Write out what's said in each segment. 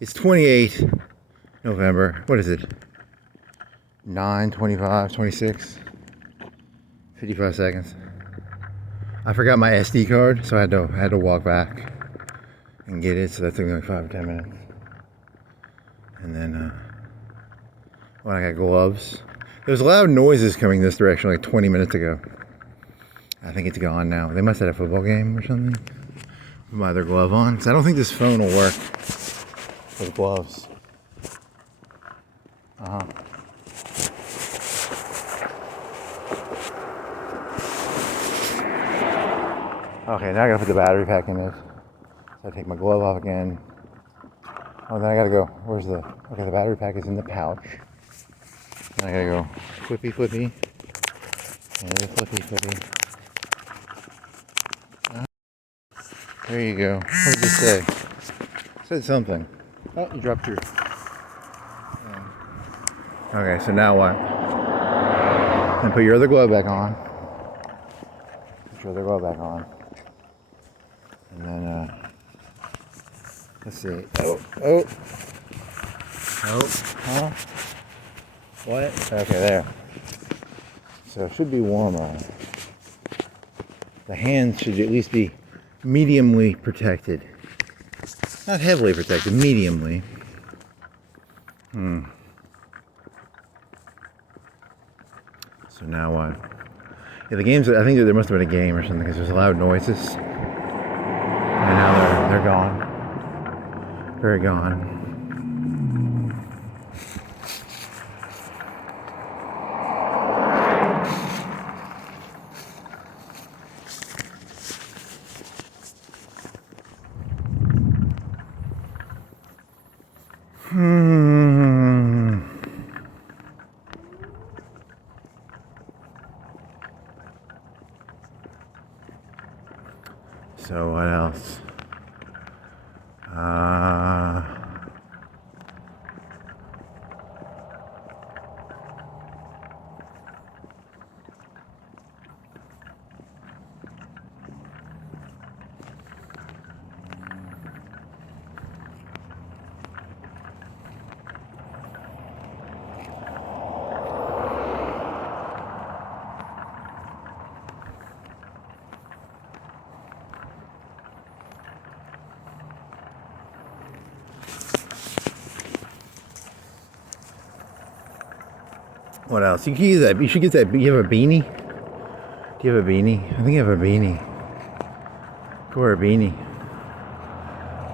It's 28 November. What is it? 9:25, 26, 55 seconds. I forgot my SD card, so I had to walk back and get it. So that took me like 5 or 10 minutes. And then when I got gloves, there was loud noises coming this direction like 20 minutes ago. I think it's gone now. They must have had a football game or something. Put my other glove on, because I don't think this phone will work with gloves. Okay, now I gotta put the battery pack in this. So I take my glove off again. Oh, then I gotta go. Where's the? Okay, the battery pack is in the pouch. Then I gotta go flippy. And flippy. There you go. What did it say? It said something. Oh, you dropped your. Okay, so now what? Then put your other glove back on. And then, let's see. Oh. Huh? What? Okay, there. So it should be warmer. The hands should at least be mediumly protected. Not heavily protected, mediumly. So now what? Yeah, the games, I think there must have been a game or something because there's loud noises. And now they're gone. Very gone. So what else? What else? You can use that. You should get that. You have a beanie? Do you have a beanie? I think you have a beanie. Go wear a beanie.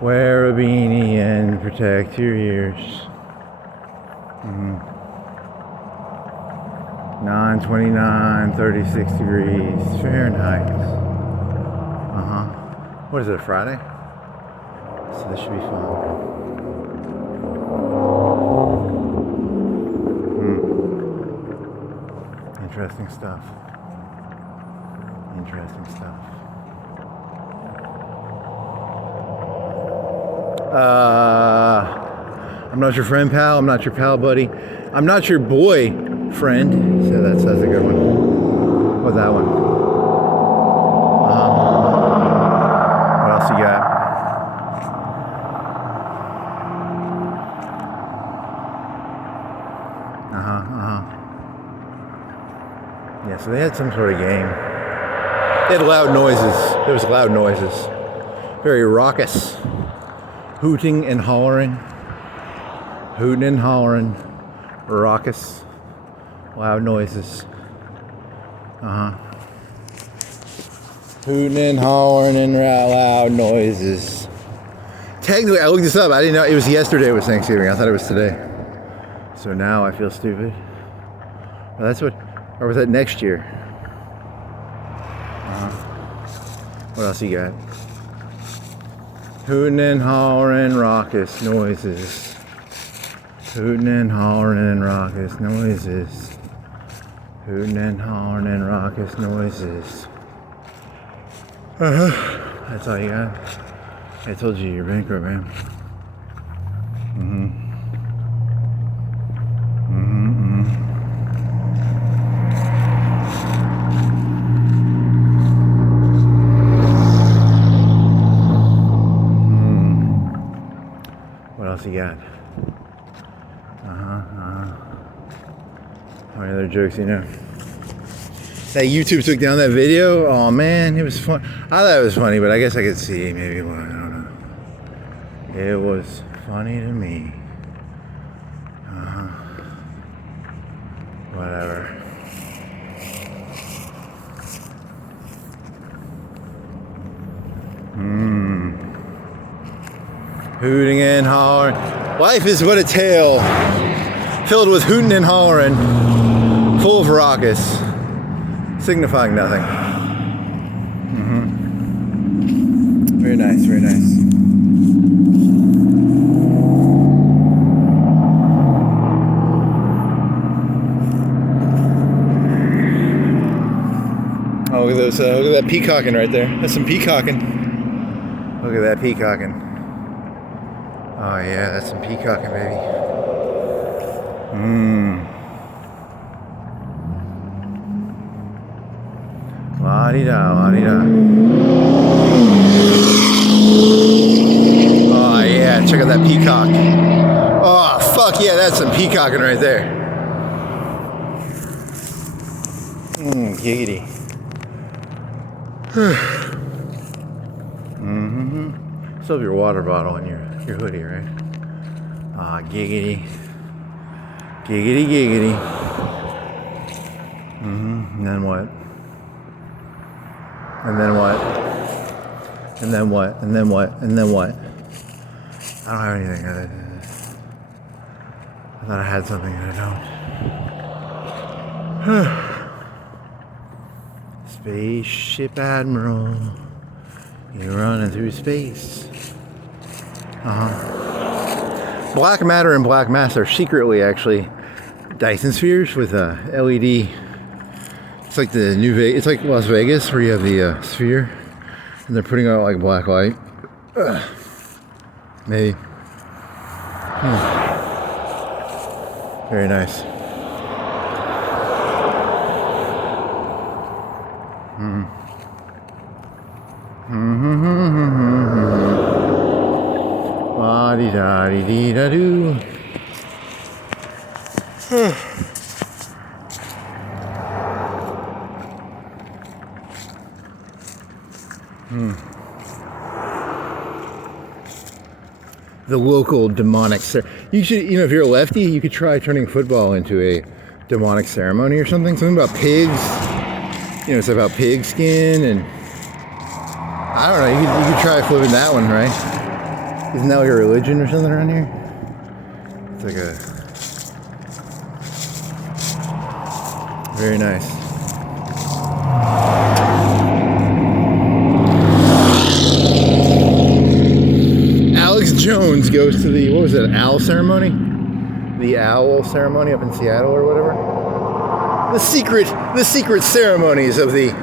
Wear a beanie and protect your ears. 9:29, 36 degrees Fahrenheit. What is it, a Friday? So this should be fun. Interesting stuff. I'm not your friend, pal. I'm not your pal, buddy. I'm not your boy friend. So that's a good one. What's that one? What else you got? Yeah, so they had some sort of game. They had loud noises. There was loud noises. Very raucous. Hooting and hollering. Raucous. Loud noises. Hooting and hollering and loud noises. Technically, I looked this up. I didn't know it was yesterday was Thanksgiving. I thought it was today. So now I feel stupid. Well, that's what. Or was that next year? What else you got? Hooting and hollering, raucous noises. Hooting and hollering and raucous noises. Hooting and hollering and raucous noises. That's all you got? I told you you're bankrupt, man. else you got? How many other jokes you know? That YouTube took down that video. Oh man, it was fun. I thought it was funny, but I guess I could see maybe one. I don't know. It was funny to me. Whatever. Hooting and hollering. Life is but a tale filled with hooting and hollering, full of raucous, signifying nothing. Very nice, very nice. Oh, look at those! Look at that peacocking right there. That's some peacocking. Look at that peacocking. Oh yeah, that's some peacocking, baby. La-di-da, la-di-da. Oh yeah, check out that peacock. Oh fuck yeah, that's some peacocking right there. Giggity. Still have your water bottle in your hoodie, right? Ah, giggity. Giggity, giggity. And then what? And then what? And then what? And then what? And then what? I don't have anything. I thought I had something that I don't. Spaceship Admiral, you're running through space. Black matter and black mass are secretly actually Dyson spheres with LED. It's like the it's like Las Vegas where you have the sphere, and they're putting out like black light. Maybe. Very nice. La-di-da-di-di-da-doo. The local demonic you should, if you're a lefty, you could try turning football into a demonic ceremony or something about pigs. It's about pig skin, and I don't know, you could try flipping that one, right? Isn't that like a religion or something around here? It's like a... Very nice. Alex Jones goes to the, what was it, owl ceremony? The owl ceremony up in Seattle or whatever? The secret ceremonies of the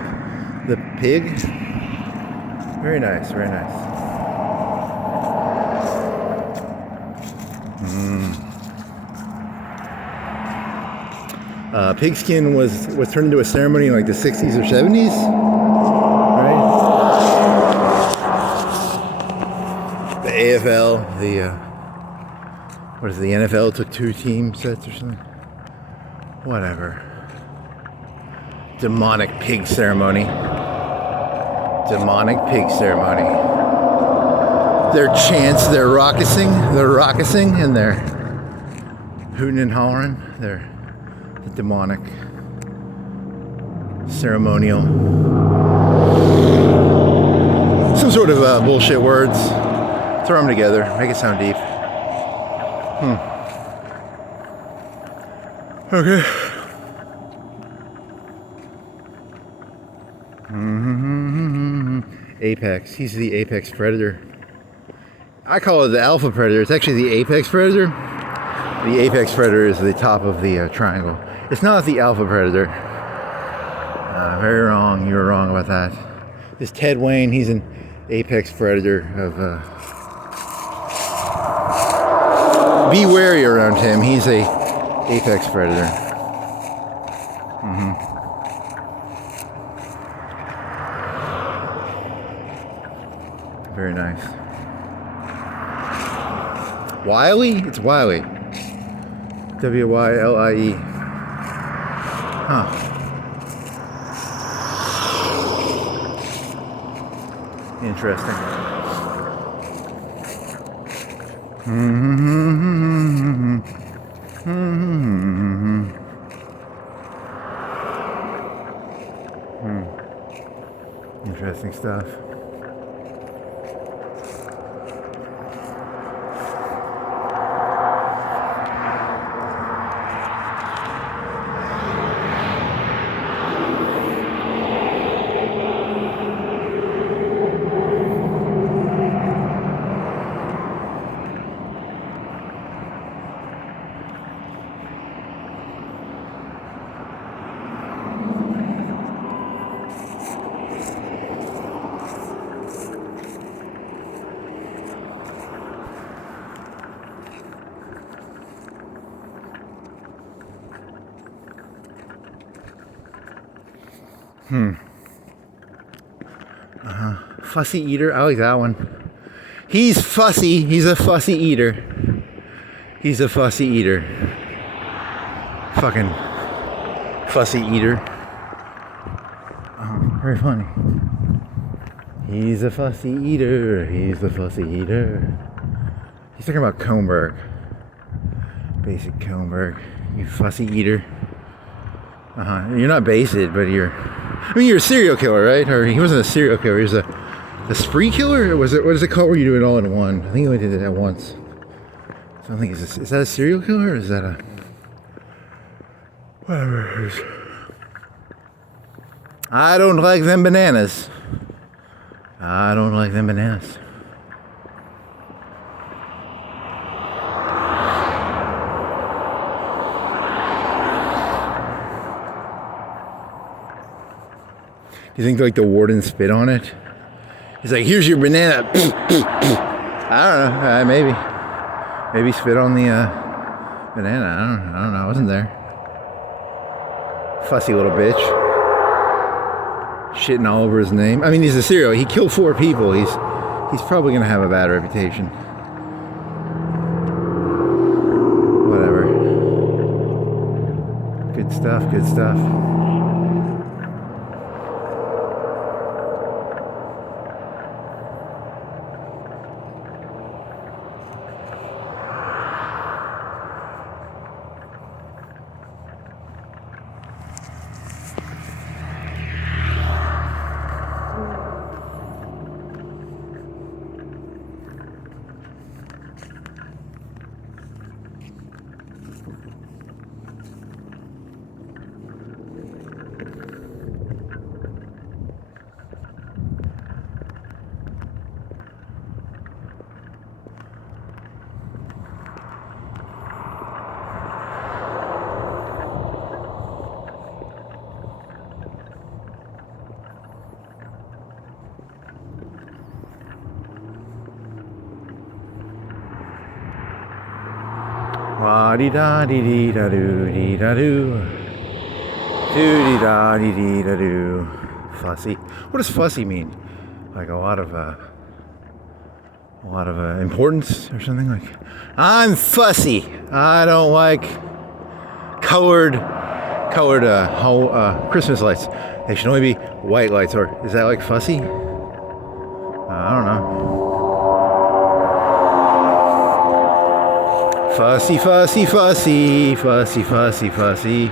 pig. Very nice, very nice. Pigskin was turned into a ceremony in like the 60s or 70s, right? The AFL, what is it, the NFL took 2 team sets or something? Whatever. Demonic pig ceremony. Demonic pig ceremony. Their chants, they're raucousing, and they're hooting and hollering. They're the demonic ceremonial. Some sort of bullshit words. Throw them together, make it sound deep. Okay. Apex. He's the apex predator. I call it the alpha predator. It's actually the apex predator. The apex predator is the top of the triangle. It's not the alpha predator. Very wrong. You were wrong about that. This Ted Wayne, he's an apex predator of... be wary around him. He's a apex predator. Very nice. Wiley? It's Wiley. W-Y-L-I-E. Huh. Interesting. Interesting stuff. Fussy eater. I like that one. He's fussy. He's a fussy eater. He's a fussy eater. Fucking fussy eater. Oh, very funny. He's a fussy eater. He's a fussy eater. He's talking about Cohnberg. Basic Cohnberg. You fussy eater. You're not basic, but you're a serial killer, right? Or he wasn't a serial killer. He was a spree killer? Or was it? What is it called where you do it all in one? I think he only did it at once. So I think is that a serial killer or is that a whatever it is? I don't like them bananas. I don't like them bananas. Do you think like the warden spit on it? He's like, here's your banana. I don't know. Maybe spit on the banana. I don't know. I wasn't there. Fussy little bitch. Shitting all over his name. I mean, he's a serial. He killed 4 people. He's probably gonna have a bad reputation. Whatever. Good stuff. Good stuff. La-dee-da-dee-dee-da-doo-dee-da-doo. Doo-dee-da-dee-dee-da-doo. Fussy. What does fussy mean? Like a lot of importance or something? Like, I'm fussy. I don't like colored Christmas lights. They should only be white lights. Or is that like fussy? I don't know. Fussy, fussy, fussy, fussy, fussy, fussy.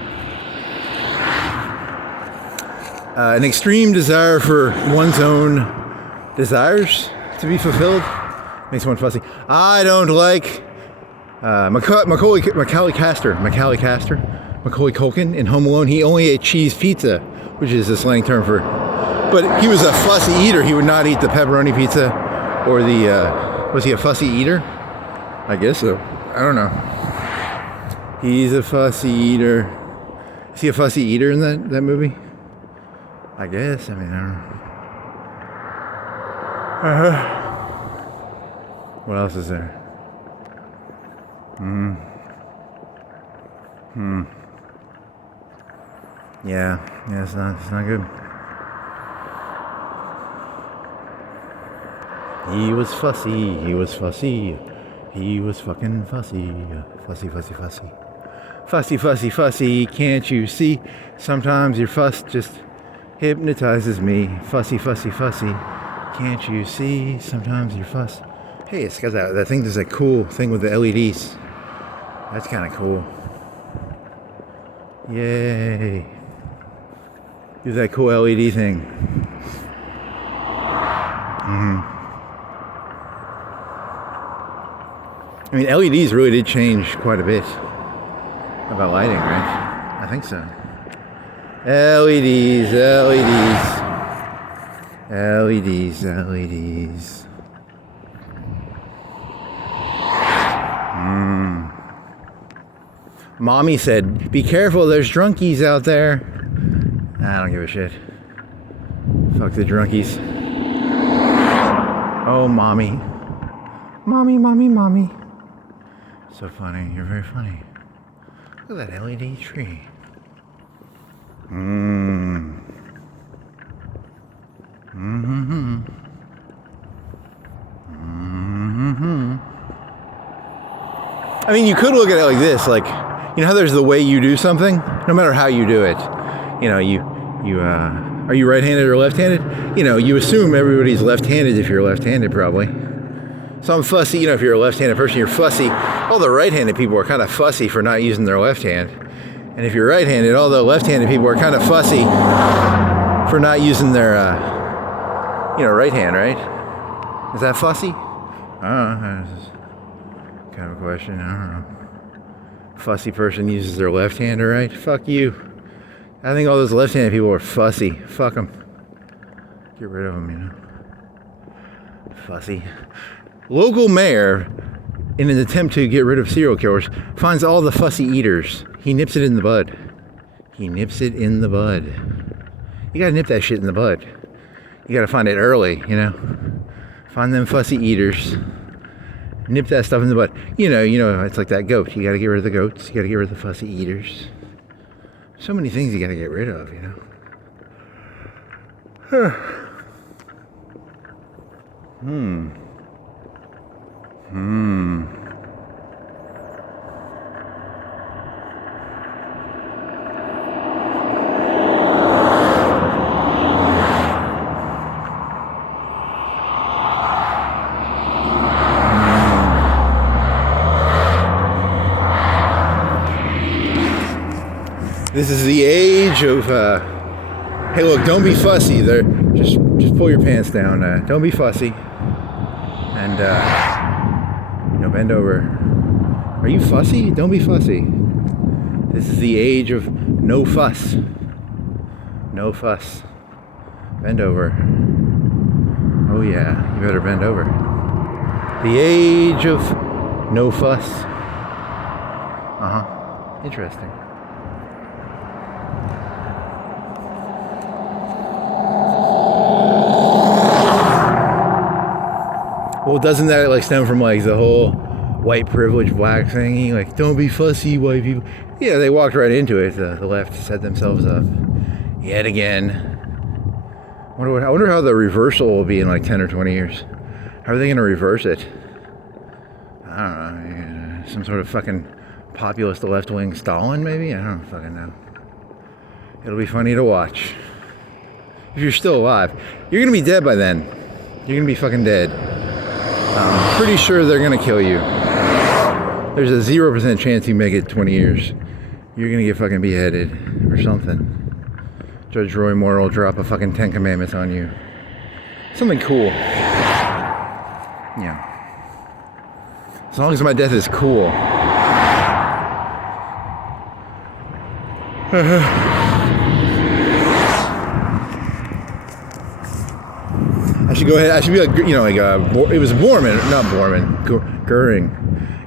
An extreme desire for one's own desires to be fulfilled makes one fussy. I don't like Macaulay Culkin in Home Alone. He only ate cheese pizza, which is a slang term for. But he was a fussy eater. He would not eat the pepperoni pizza or the. Was he a fussy eater? I guess so. I don't know. He's a fussy eater. Is he a fussy eater in that movie? I guess. I mean, I don't know. What else is there? Yeah, it's not good. He was fussy. He was fucking fussy. Fussy, fussy, fussy. Fussy, fussy, fussy, can't you see? Sometimes your fuss just hypnotizes me. Fussy, fussy, fussy, can't you see? Sometimes your fuss. Hey, it's got that thing, there's a cool thing with the LEDs. That's kind of cool. Yay. Do that cool LED thing. I mean, LEDs really did change quite a bit about lighting, right? I think so. LEDs, LEDs. LEDs, LEDs. Mommy said, be careful, there's drunkies out there. I don't give a shit. Fuck the drunkies. Oh, mommy. Mommy, mommy, mommy. So funny, you're very funny. Look at that LED tree. I mean, you could look at it like this, like, you know how there's the way you do something? No matter how you do it. You know, are you right-handed or left-handed? You know, you assume everybody's left-handed if you're left-handed, probably. So I'm fussy, you know, if you're a left-handed person, you're fussy. All the right-handed people are kind of fussy for not using their left hand. And if you're right-handed, all the left-handed people are kind of fussy for not using their, right hand, right? Is that fussy? I don't know. This is kind of a question. I don't know. Fussy person uses their left hand, right? Fuck you. I think all those left-handed people are fussy. Fuck them. Get rid of them, you know. Fussy. Local mayor, in an attempt to get rid of serial killers, finds all the fussy eaters. He nips it in the bud. He nips it in the bud. You gotta nip that shit in the bud. You gotta find it early, you know. Find them fussy eaters. Nip that stuff in the bud. You know, it's like that goat. You gotta get rid of the goats. You gotta get rid of the fussy eaters. So many things you gotta get rid of, you know. This is the age of, hey look, don't be fussy. Just pull your pants down. Don't be fussy. And, bend over. Are you fussy? Don't be fussy. This is the age of no fuss. No fuss. Bend over. Oh yeah, you better bend over. The age of no fuss. Interesting. Well, doesn't that like stem from like the whole white privilege black thingy? Like, don't be fussy, white people. Yeah, they walked right into it. The left set themselves up yet again. I wonder how the reversal will be in like 10 or 20 years. How are they going to reverse it? I don't know. Some sort of fucking populist left-wing Stalin, maybe? I don't fucking know. It'll be funny to watch. If you're still alive. You're going to be dead by then. You're going to be fucking dead. I'm pretty sure they're going to kill you. There's a 0% chance you make it 20 years. You're going to get fucking beheaded or something. Judge Roy Moore will drop a fucking 10 commandments on you. Something cool. Yeah. As long as my death is cool. I should go ahead. I should be like, it was Borman, not Borman, Goering.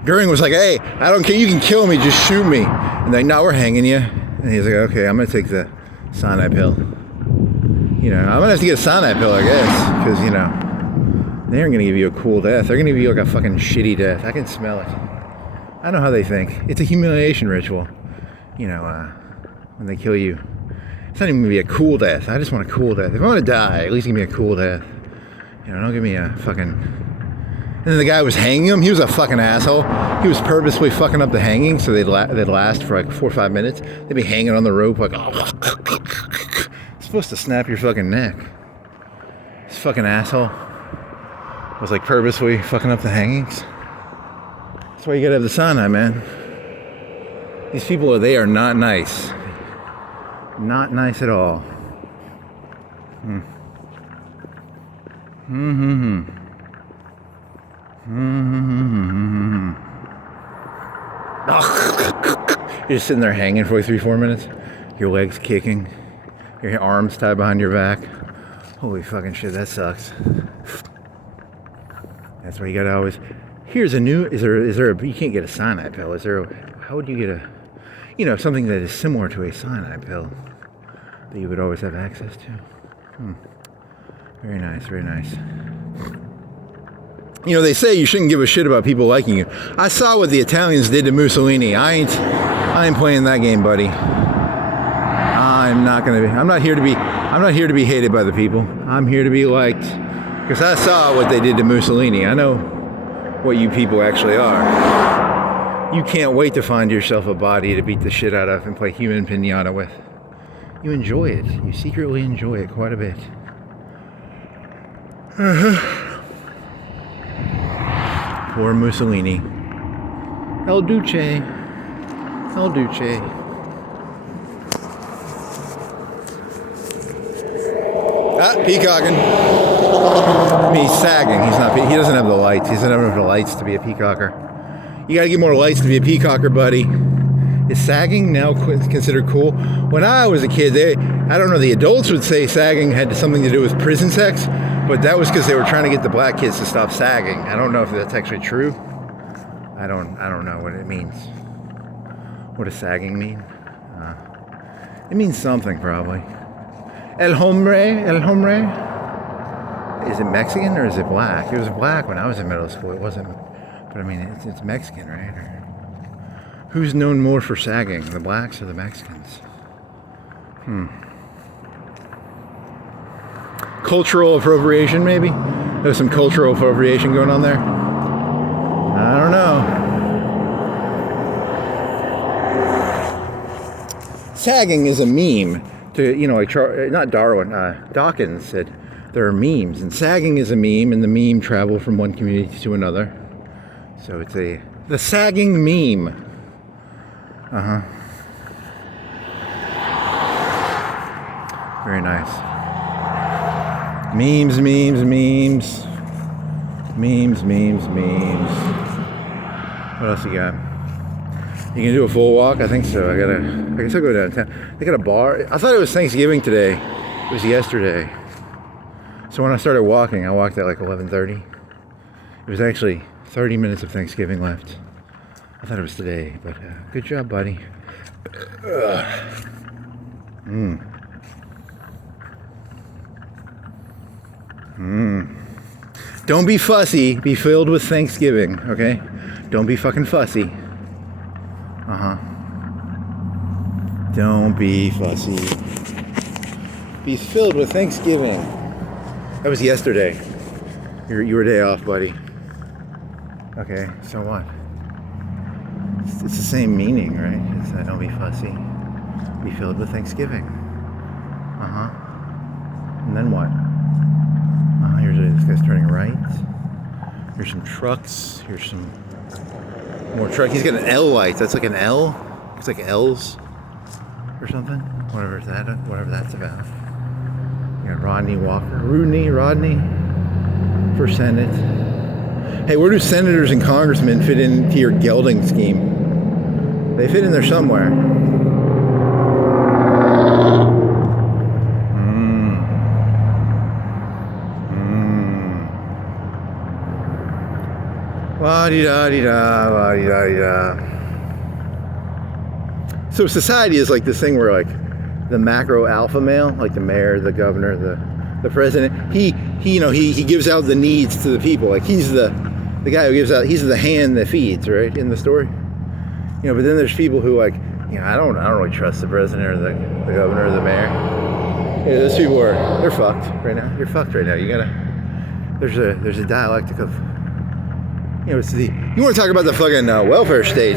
Goering was like, hey, I don't care. You can kill me. Just shoot me. And they're like, no, we're hanging you. And he's like, okay, I'm going to take the cyanide pill. I'm going to have to get a cyanide pill, I guess. Because, they aren't going to give you a cool death. They're going to give you like a fucking shitty death. I can smell it. I know how they think. It's a humiliation ritual. When they kill you. It's not even going to be a cool death. I just want a cool death. If I want to die, at least give me a cool death. Don't give me a fucking... And then the guy was hanging him. He was a fucking asshole. He was purposely fucking up the hanging so they'd last for like 4 or 5 minutes. They'd be hanging on the rope like, it's supposed to snap your fucking neck. This fucking asshole was like purposely fucking up the hangings. That's why you gotta have the Sinai, man. These people, they are not nice. Not nice at all. You're just sitting there hanging for like 3-4 minutes. Your legs kicking. Your arms tied behind your back. Holy fucking shit, that sucks. That's why you gotta always. Here's a new. Is there a? You can't get a cyanide pill. Is there? How would you get a? You know, something that is similar to a cyanide pill that you would always have access to. Very nice, very nice. You know, they say you shouldn't give a shit about people liking you. I saw what the Italians did to Mussolini. I ain't playing that game, buddy. I'm not here to be hated by the people. I'm here to be liked. Because I saw what they did to Mussolini. I know what you people actually are. You can't wait to find yourself a body to beat the shit out of and play human pinata with. You enjoy it. You secretly enjoy it quite a bit. Poor Mussolini. El Duce. El Duce. Peacocking. I mean, he's sagging. He doesn't have the lights. He doesn't have the lights to be a peacocker. You gotta get more lights to be a peacocker, buddy. Is sagging now considered cool? When I was a kid, I don't know, the adults would say sagging had something to do with prison sex, but that was because they were trying to get the black kids to stop sagging. I don't know if that's actually true. I don't know what it means. What does sagging mean? It means something, probably. El hombre. Is it Mexican or is it black? It was black when I was in middle school. It wasn't, but I mean, it's Mexican, right? Or, who's known more for sagging, the blacks or the Mexicans? Cultural appropriation, maybe? There's some cultural appropriation going on there. I don't know. Sagging is a meme. To, you know, like not Darwin, Dawkins said there are memes, and sagging is a meme, and the meme traveled from one community to another. So it's the sagging meme. Very nice. Memes. What else you got? You can do a full walk? I think so. I guess I'll go downtown. They got a bar. I thought it was Thanksgiving today. It was yesterday. So when I started walking, I walked at like 11:30. It was actually 30 minutes of Thanksgiving left. I thought it was today, but good job, buddy. Don't be fussy. Be filled with Thanksgiving, okay? Don't be fucking fussy. Don't be fussy. Be filled with Thanksgiving. That was yesterday. Your day off, buddy. Okay, so what? It's the same meaning, right? It's don't be fussy. Be filled with Thanksgiving. And then what? Here's this guy's turning right. Here's some trucks. Here's some more truck. He's got an L light. That's like an L. It's like L's or something. Whatever that's about. You got Rodney for Senate. Hey, where do senators and congressmen fit into your gelding scheme? They fit in there somewhere. La-di-da-di-da, la-di-da-di-da. So society is like this thing where like the macro alpha male, like the mayor, the governor, the president, he gives out the needs to the people. Like he's the guy who gives out, he's the hand that feeds, right, in the story. You know, but then there's people who like, you know, I don't really trust the president or the governor or the mayor. Yeah, those people they're fucked right now. You're fucked right now. You gotta, there's a dialectic of You know, you want to talk about the fucking welfare state?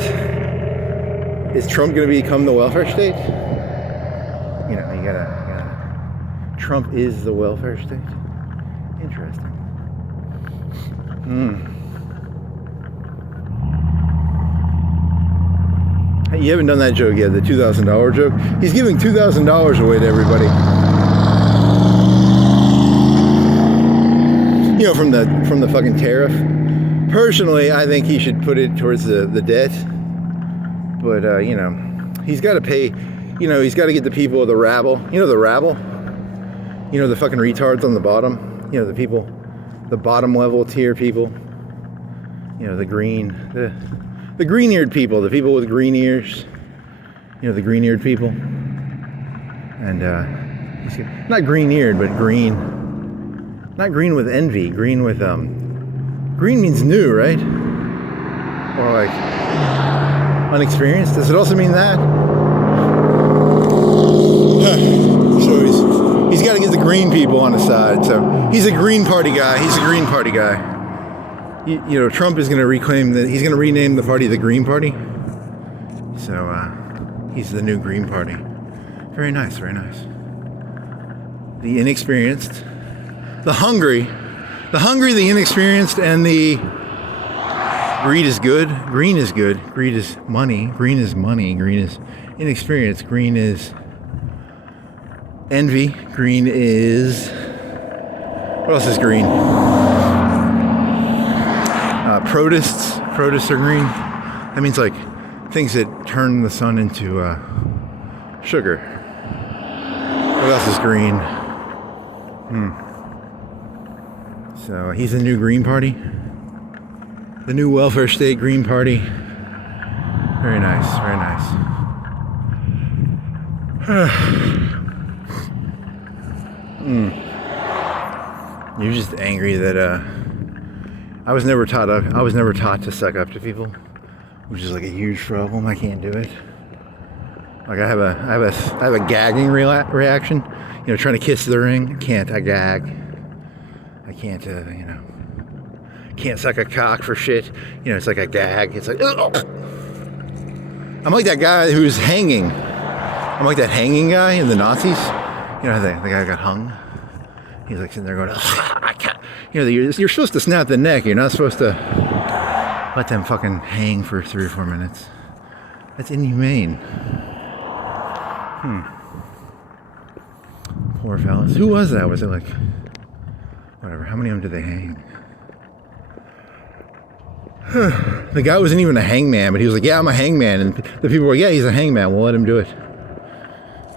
Is Trump going to become the welfare state? You know, you gotta. Trump is the welfare state. Interesting. You haven't done that joke yet, the $2,000 joke. He's giving $2,000 away to everybody. You know, from the fucking tariff. Personally, I think he should put it towards the debt. But you know, he's got to pay. You know, he's got to get the people of the rabble. You know the rabble. You know the fucking retards on the bottom. You know the people, the bottom level tier people. You know the green-eared people, the people with green ears. You know the green-eared people. And not green-eared, but green. Not green with envy. Green with green means new, right? Or like unexperienced. Does it also mean that? So he's got to get the green people on his side. So he's a Green Party guy. He's a Green Party guy. You know, Trump is going to reclaim that. He's going to rename the party the Green Party. So he's the new Green Party. Very nice, very nice. The inexperienced, the hungry, the inexperienced, and the greed is good. Green is good. Greed is money. Green is money. Green is inexperienced. Green is envy. Green is... What else is green? Protists. Protists are green. That means like things that turn the sun into sugar. What else is green? So he's the new Green Party. The new welfare state Green Party. Very nice, very nice. You're just angry that I was never taught to suck up to people, which is like a huge problem. I can't do it. Like I have a gagging reaction. You know, trying to kiss the ring. I gag. I can't, you know, can't suck a cock for shit. You know, it's like a gag. It's like, ugh. I'm like that guy who's hanging. I'm like that hanging guy in the Nazis. You know, the guy got hung. He's like sitting there going, I can't. You know, you're supposed to snap the neck. You're not supposed to let them fucking hang for 3 or 4 minutes. That's inhumane. Poor fellas. Who was that? Was it like, whatever, how many of them did they hang? The guy wasn't even a hangman, but he was like, yeah, I'm a hangman. And the people were like, yeah, he's a hangman. We'll let him do it.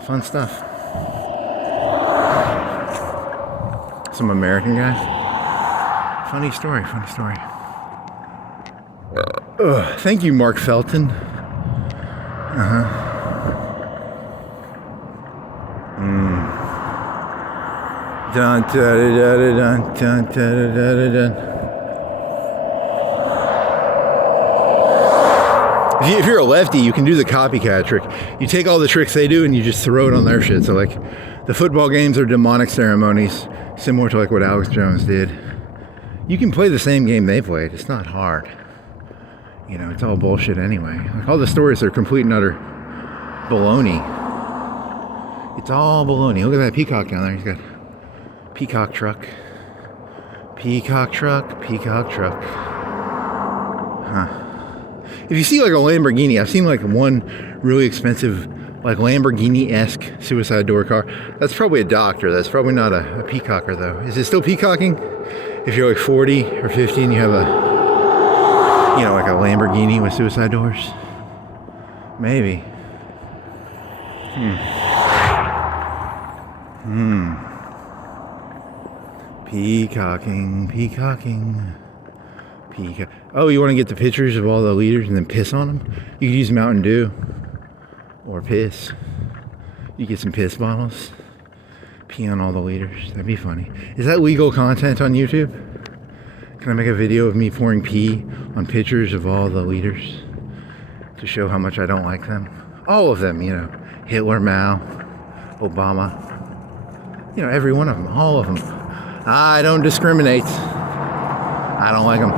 Fun stuff. Some American guy. Funny story, funny story. Thank you, Mark Felton. Dun, da, da, da, dun, dun, da, da, da, dun. If you're a lefty, you can do the copycat trick. You take all the tricks they do and you just throw it on their shit. So like the football games are demonic ceremonies, similar to like what Alex Jones did. You can play the same game they played. It's not hard. You know, it's all bullshit anyway. Like all the stories are complete and utter baloney. It's all baloney. Look at that peacock down there. He's got peacock truck. Peacock truck. Peacock truck. Huh. If you see like a Lamborghini, I've seen like one really expensive, like Lamborghini-esque suicide door car. That's probably a doctor. That's probably not a peacocker though. Is it still peacocking? If you're like 40 or 50 and you have a, you know, like a Lamborghini with suicide doors? Maybe. Peacocking, peacocking. Oh, you want to get the pictures of all the leaders and then piss on them? You could use Mountain Dew or piss. You get some piss bottles, pee on all the leaders. That'd be funny. Is that legal content on YouTube? Can I make a video of me pouring pee on pictures of all the leaders to show how much I don't like them? All of them, you know, Hitler, Mao, Obama, you know, every one of them, all of them. I don't discriminate. I don't like them.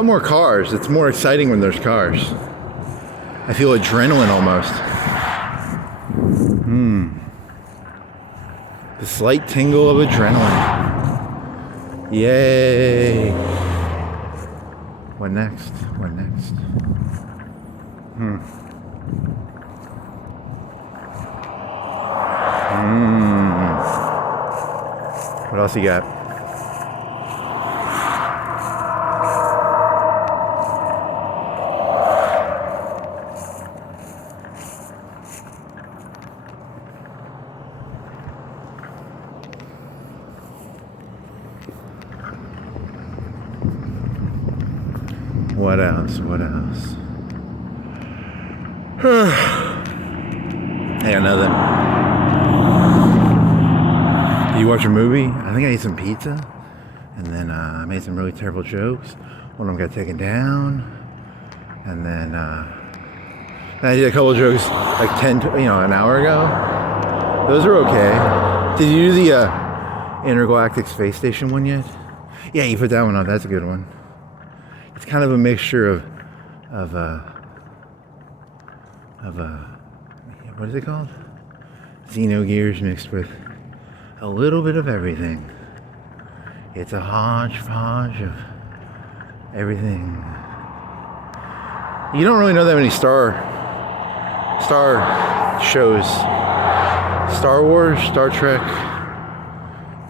lot more cars. It's more exciting when there's cars. I feel adrenaline almost. The slight tingle of adrenaline. Yay. What next? What next? What else you got? What else? What else? Hey, another. Did you watch a movie? I think I ate some pizza, and then I made some really terrible jokes. One of them got taken down, and then I did a couple of jokes like an hour ago. Those are okay. Did you do the intergalactic space station one yet? Yeah, you put that one on. That's a good one. It's kind of a mixture of what is it called? Xenogears mixed with a little bit of everything. It's a hodgepodge of everything. You don't really know that many star shows. Star Wars, Star Trek.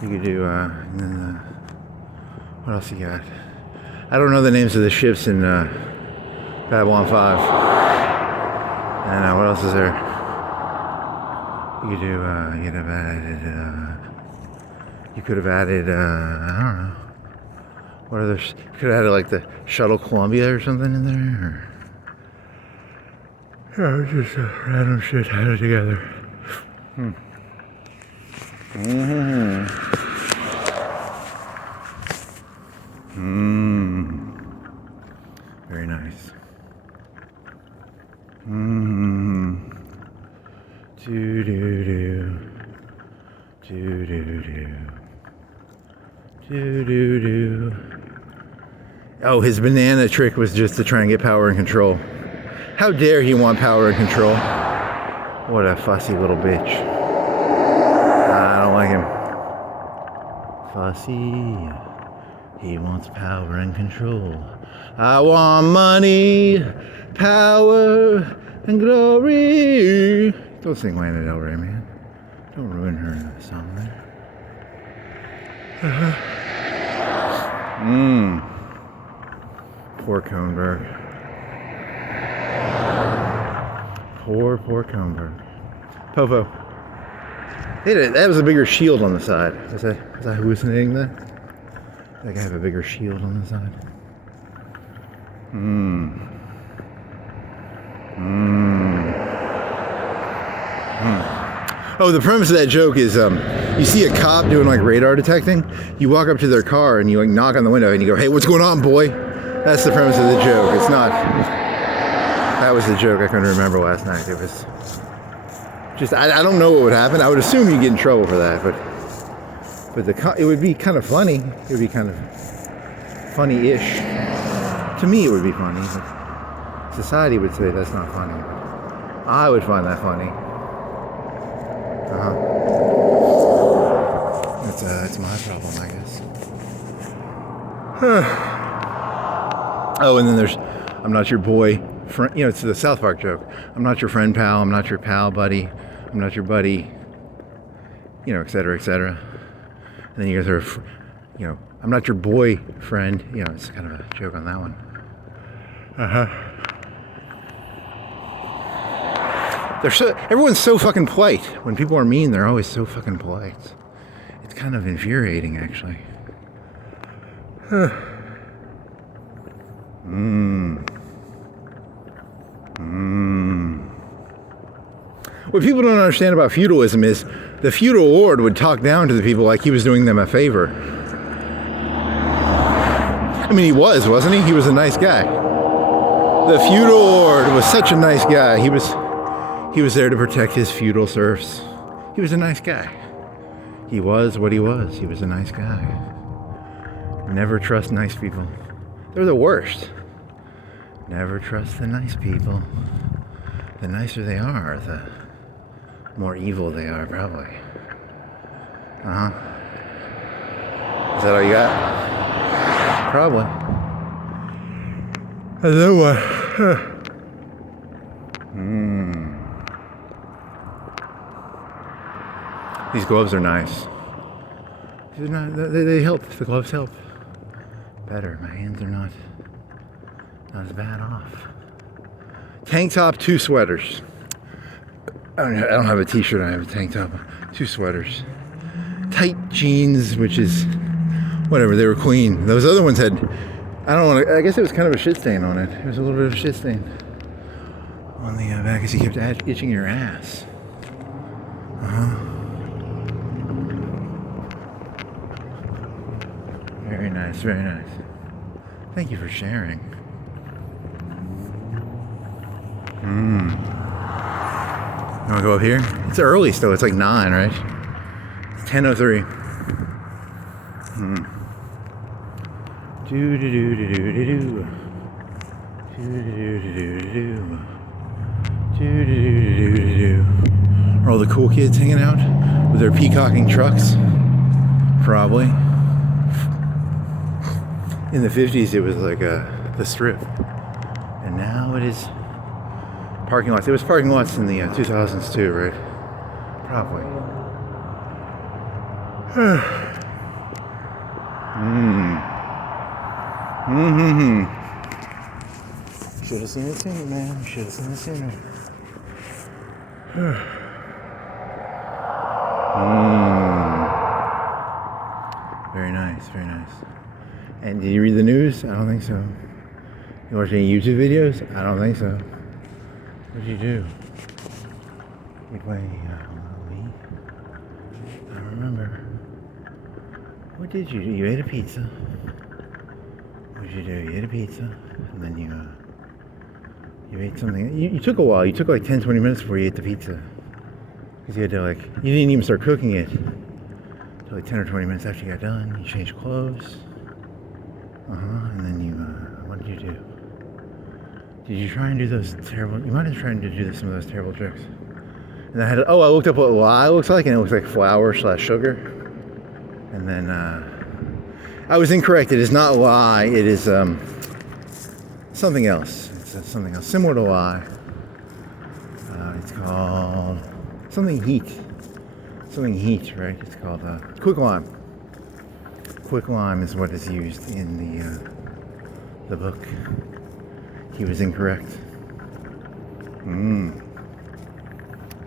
You could do what else you got? I don't know the names of the ships in Babylon 5. And what else is there? You could do, you could have added, I don't know. What other, you could have added like the Shuttle Columbia or something in there? Or, yeah, just random shit added together. Very nice. Do do do. Do do do. Do do do. Oh, his banana trick was just to try and get power and control. How dare he want power and control? What a fussy little bitch. I don't like him. Fussy. He wants power and control. I want money, power, and glory. Don't sing Lana Del Rey, man. Don't ruin her song, man. Poor Koenberg. Poor Koenberg. Popo. That was a bigger shield on the side. Was that hallucinating that? That guy have a bigger shield on the side. Oh, the premise of that joke is you see a cop doing like radar detecting, you walk up to their car and you like knock on the window and you go, "Hey, what's going on, boy?" That's the premise of the joke. It's not. That was the joke I couldn't remember last night. It was just I don't know what would happen. I would assume you'd get in trouble for that, but it would be kind of funny. It would be kind of funny-ish. To me, it would be funny, but society would say that's not funny. I would find that funny. That's my problem, I guess. Oh, and then there's, I'm not your boy, friend. You know, it's the South Park joke. I'm not your friend, pal. I'm not your pal, buddy. I'm not your buddy. You know, et cetera, et cetera. And then you guys are, you know, I'm not your boyfriend. You know, it's kind of a joke on that one. Everyone's so fucking polite. When people are mean, they're always so fucking polite. It's kind of infuriating, actually. What people don't understand about feudalism is the feudal lord would talk down to the people like he was doing them a favor. I mean, he wasn't he? He was a nice guy. The feudal lord was such a nice guy. He was there to protect his feudal serfs. He was a nice guy. He was what he was. He was a nice guy. Never trust nice people. They're the worst. Never trust the nice people. The nicer they are, the more evil they are, probably. Uh-huh. Is that all you got? Probably. Another one. These gloves are nice. They help. The gloves help. Better. My hands are not as bad off. Tank top, 2 sweaters. I don't have a t-shirt. I have a tank top. 2 sweaters. Tight jeans, which is whatever. They were clean. Those other ones had. I guess it was kind of a shit stain on it. It was a little bit of a shit stain on the back as you kept itching your ass. Very nice, very nice. Thank you for sharing. You wanna go up here? It's early still, it's like 9, right? It's 10:03. Are all the cool kids hanging out with their peacocking trucks? Probably. In the 50s, it was like the strip, and now it is parking lots. It was parking lots in the 2000s too, right? Probably. Should have seen it sooner, man. Should have seen it sooner. Very nice, very nice. And did you read the news? I don't think so. You watch any YouTube videos? I don't think so. What did you do? You play Wii? I don't remember. What did you do? You ate a pizza. What did you do? You ate a pizza, and then you ate something. You took a while. You took like 10, 20 minutes before you ate the pizza. Because you had to you didn't even start cooking it until like 10 or 20 minutes after you got done. You changed clothes. And then what did you do? Did you try and do those terrible, you might have tried to do some of those terrible tricks. And I looked up what lye looks like, and it looks like flour/sugar. And then, I was incorrect. It is not lye, it is, something else. It's something else, similar to lye. It's called something heat. Something heat, right? It's called, quicklime. Quicklime is what is used in the book. He was incorrect.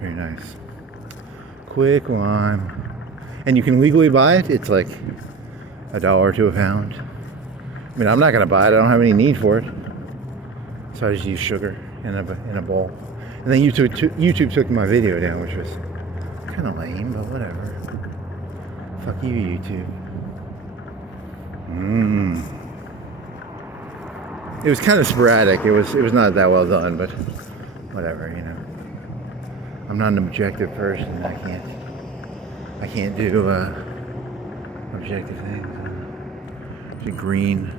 Very nice. Quicklime. And you can legally buy it. It's like $1 to a pound. I mean, I'm not gonna buy it. I don't have any need for it. So I just use sugar in a bowl. And then YouTube took my video down, which was kind of lame, but whatever. Fuck you, YouTube. It was kind of sporadic. It was not that well done, but whatever, you know. I'm not an objective person. I can't do objective things. It's green.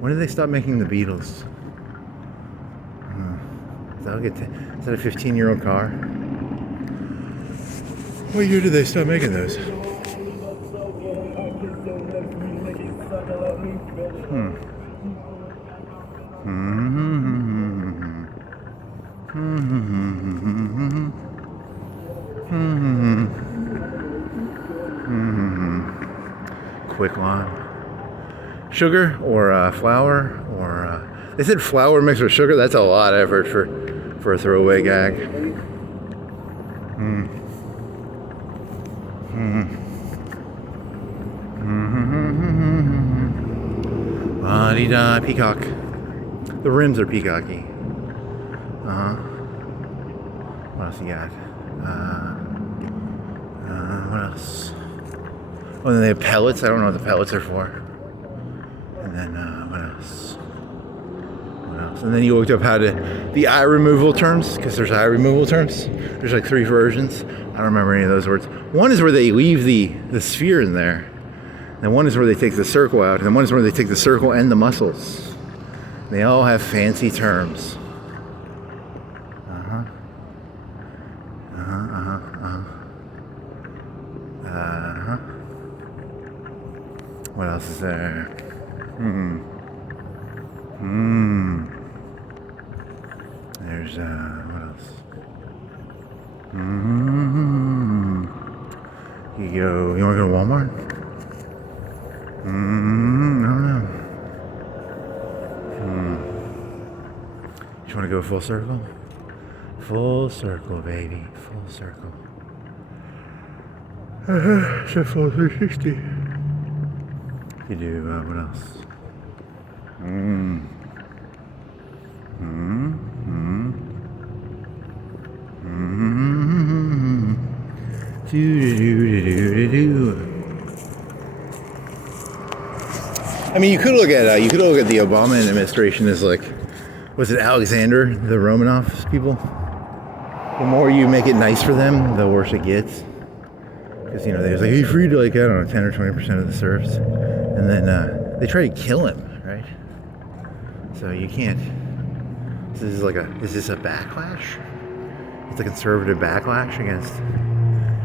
When did they stop making the Beatles? Is that a 15-year-old car? What year did they stop making those? Quicklime. Sugar or flour or they said flour mixed with sugar. That's a lot of effort for a throwaway gag. La-di-da, peacock. The rims are peacocky. What else you got? What else? Oh, and then they have pellets. I don't know what the pellets are for. And then, what else? What else? And then you looked up the eye removal terms, because there's eye removal terms. There's like 3 versions. I don't remember any of those words. One is where they leave the sphere in there. And one is where they take the circle out, and one is where they take the circle and the muscles. They all have fancy terms. What else is there? There's, what else? You wanna go to Walmart? I don't know. You wanna go full circle? Full circle, baby. Full circle. It's a full 360. You do, what else? I mean, you could look at the Obama administration as like, was it Alexander, the Romanovs people? The more you make it nice for them, the worse it gets. Because, you know, they was like, he freed like, I don't know, 10 or 20% of the serfs. And then they try to kill him, right? So you can't. Is this a backlash? It's a conservative backlash against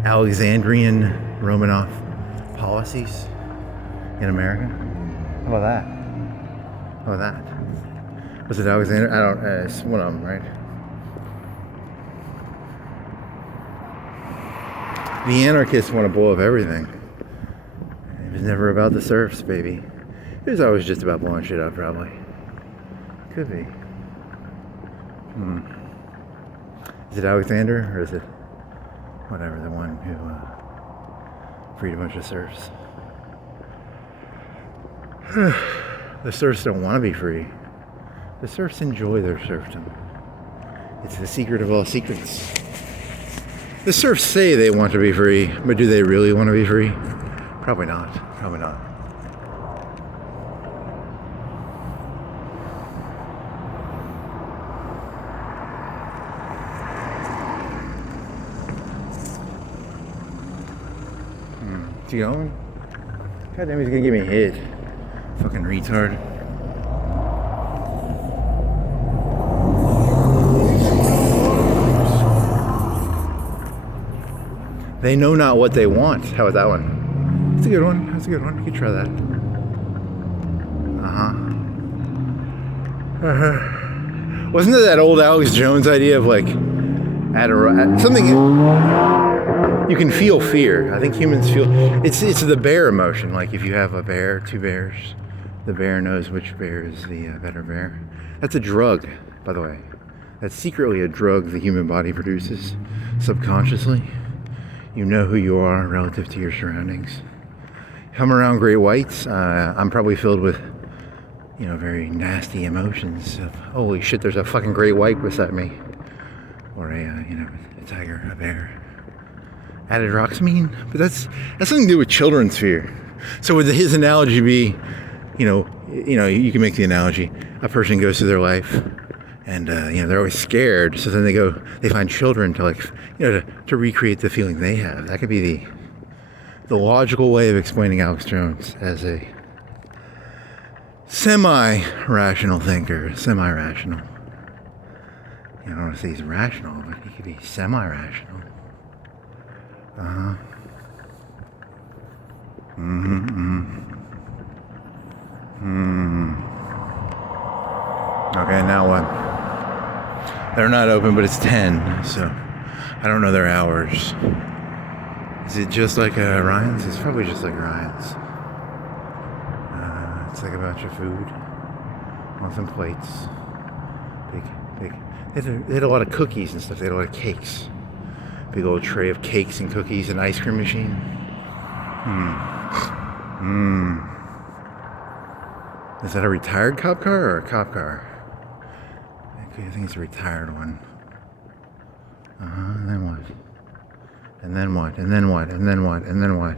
Alexandrian Romanov policies in America. How about that? How about that? Was it Alexander? I don't. It's one of them, right? The anarchists want to blow up everything. It was never about the serfs, baby. It was always just about blowing shit up, probably. Could be. Is it Alexander, or is it whatever, the one who freed a bunch of serfs? The serfs don't want to be free. The serfs enjoy their serfdom. It's the secret of all secrets. The serfs say they want to be free, but do they really want to be free? Probably not. Probably not. Is he going? God damn, he's gonna give me a hit. Fucking retard. They know not what they want. How about that one? That's a good one. That's a good one. You could try that. Wasn't it that old Alex Jones idea of like something you can feel fear? I think humans feel it's the bear emotion. Like if you have a bear, two bears, the bear knows which bear is the better bear. That's a drug, by the way. That's secretly a drug the human body produces subconsciously. You know who you are relative to your surroundings. If I'm around great whites, I'm probably filled with, you know, very nasty emotions of, holy shit, there's a fucking great white beside me. Or a tiger, a bear. Adidroxamine? But that's something to do with children's fear. So would his analogy be, you can make the analogy, a person goes through their life and, they're always scared. So then they find children to to recreate the feeling they have. That could be the logical way of explaining Alex Jones as a semi-rational thinker. Semi-rational. I don't want to say he's rational, but he could be semi-rational. Okay, now what? They're not open, but it's 10, so I don't know their hours. Is it just like Ryan's? It's probably just like Ryan's. It's like a bunch of food on some plates. Big. They had a lot of cookies and stuff. They had a lot of cakes. Big old tray of cakes and cookies and ice cream machine. Is that a retired cop car or a cop car? Okay, I think it's a retired one. And then what? And then what? And then what? And then what? And then what?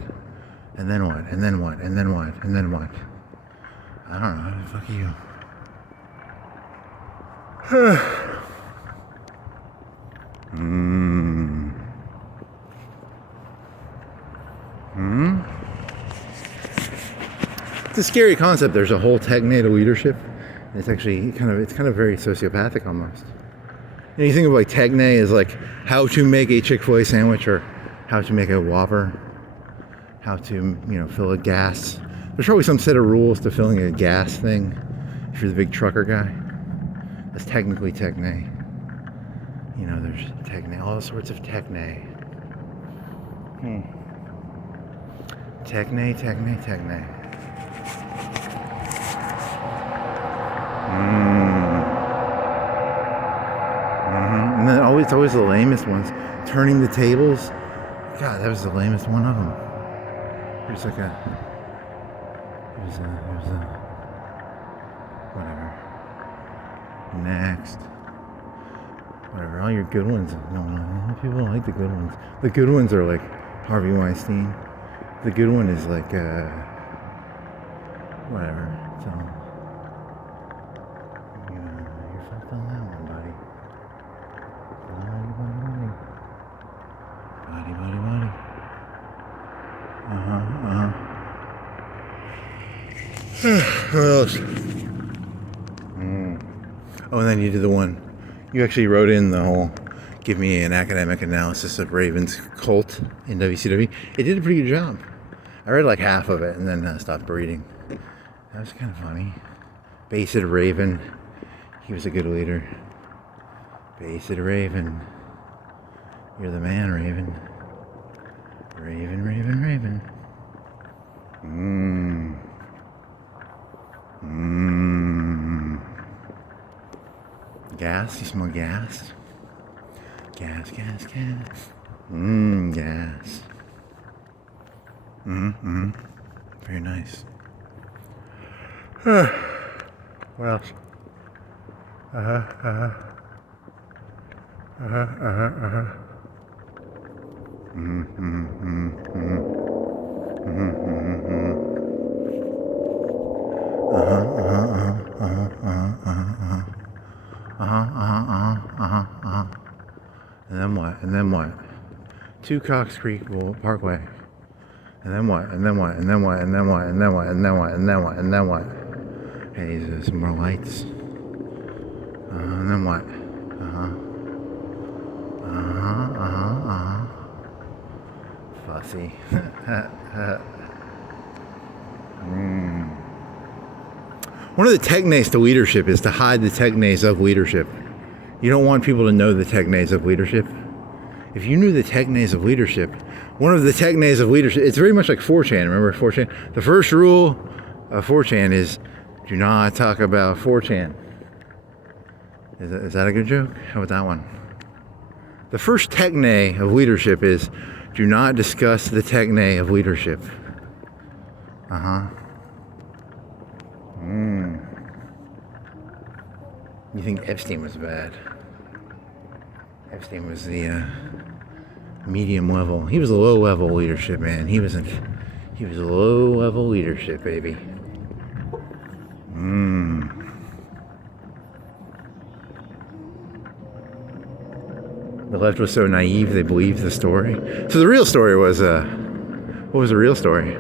And then what? And then what? And then what? And then what? I don't know. Fuck you. a scary concept. There's a whole techne to leadership. And it's actually kind of very sociopathic almost. And you think of like techne as like how to make a Chick-fil-A sandwich or how to make a Whopper, how to, fill a gas. There's probably some set of rules to filling a gas thing if you're the big trucker guy. That's technically techne. There's techne, all sorts of techne. Techne. And then it's always the lamest ones. Turning the tables. God, that was the lamest one of them. Here's a whatever. Next. Whatever, all your good ones. No, people don't like the good ones. The good ones are like Harvey Weinstein. The good one is like, whatever. So, you're fucked on that one, buddy. Buddy. What else? Oh, and then you did the one. You actually wrote in the whole, give me an academic analysis of Raven's cult in WCW. It did a pretty good job. I read like half of it and then stopped reading. That was kind of funny. Base it, Raven. He was a good leader. Base it, Raven. You're the man, Raven. Raven. Gas? You smell gas? Gas. Gas. Very nice. What else? And then what? Two Cox Creek Parkway. And then what? Hey, there's some more lights. And then what? Fussy. One of the technes to leadership is to hide the technes of leadership. You don't want people to know the technes of leadership. If you knew the technes of leadership, one of the technes of leadership, it's very much like 4chan. Remember 4chan? The first rule of 4chan is do not talk about 4chan. Is that a good joke? How about that one? The first techne of leadership is do not discuss the techne of leadership. You think Epstein was bad? Epstein was the medium level. He was a low level leadership, man. He was low level leadership, baby. The left was so naive they believed the story. So the real story was what was the real story?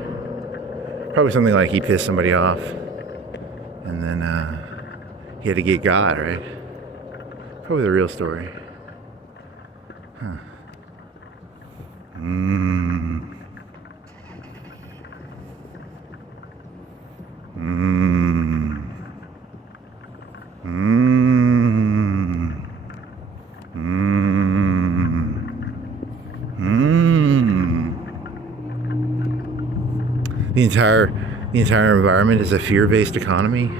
Probably something like he pissed somebody off, and then he had to get God, right? Probably the real story. The entire environment is a fear-based economy.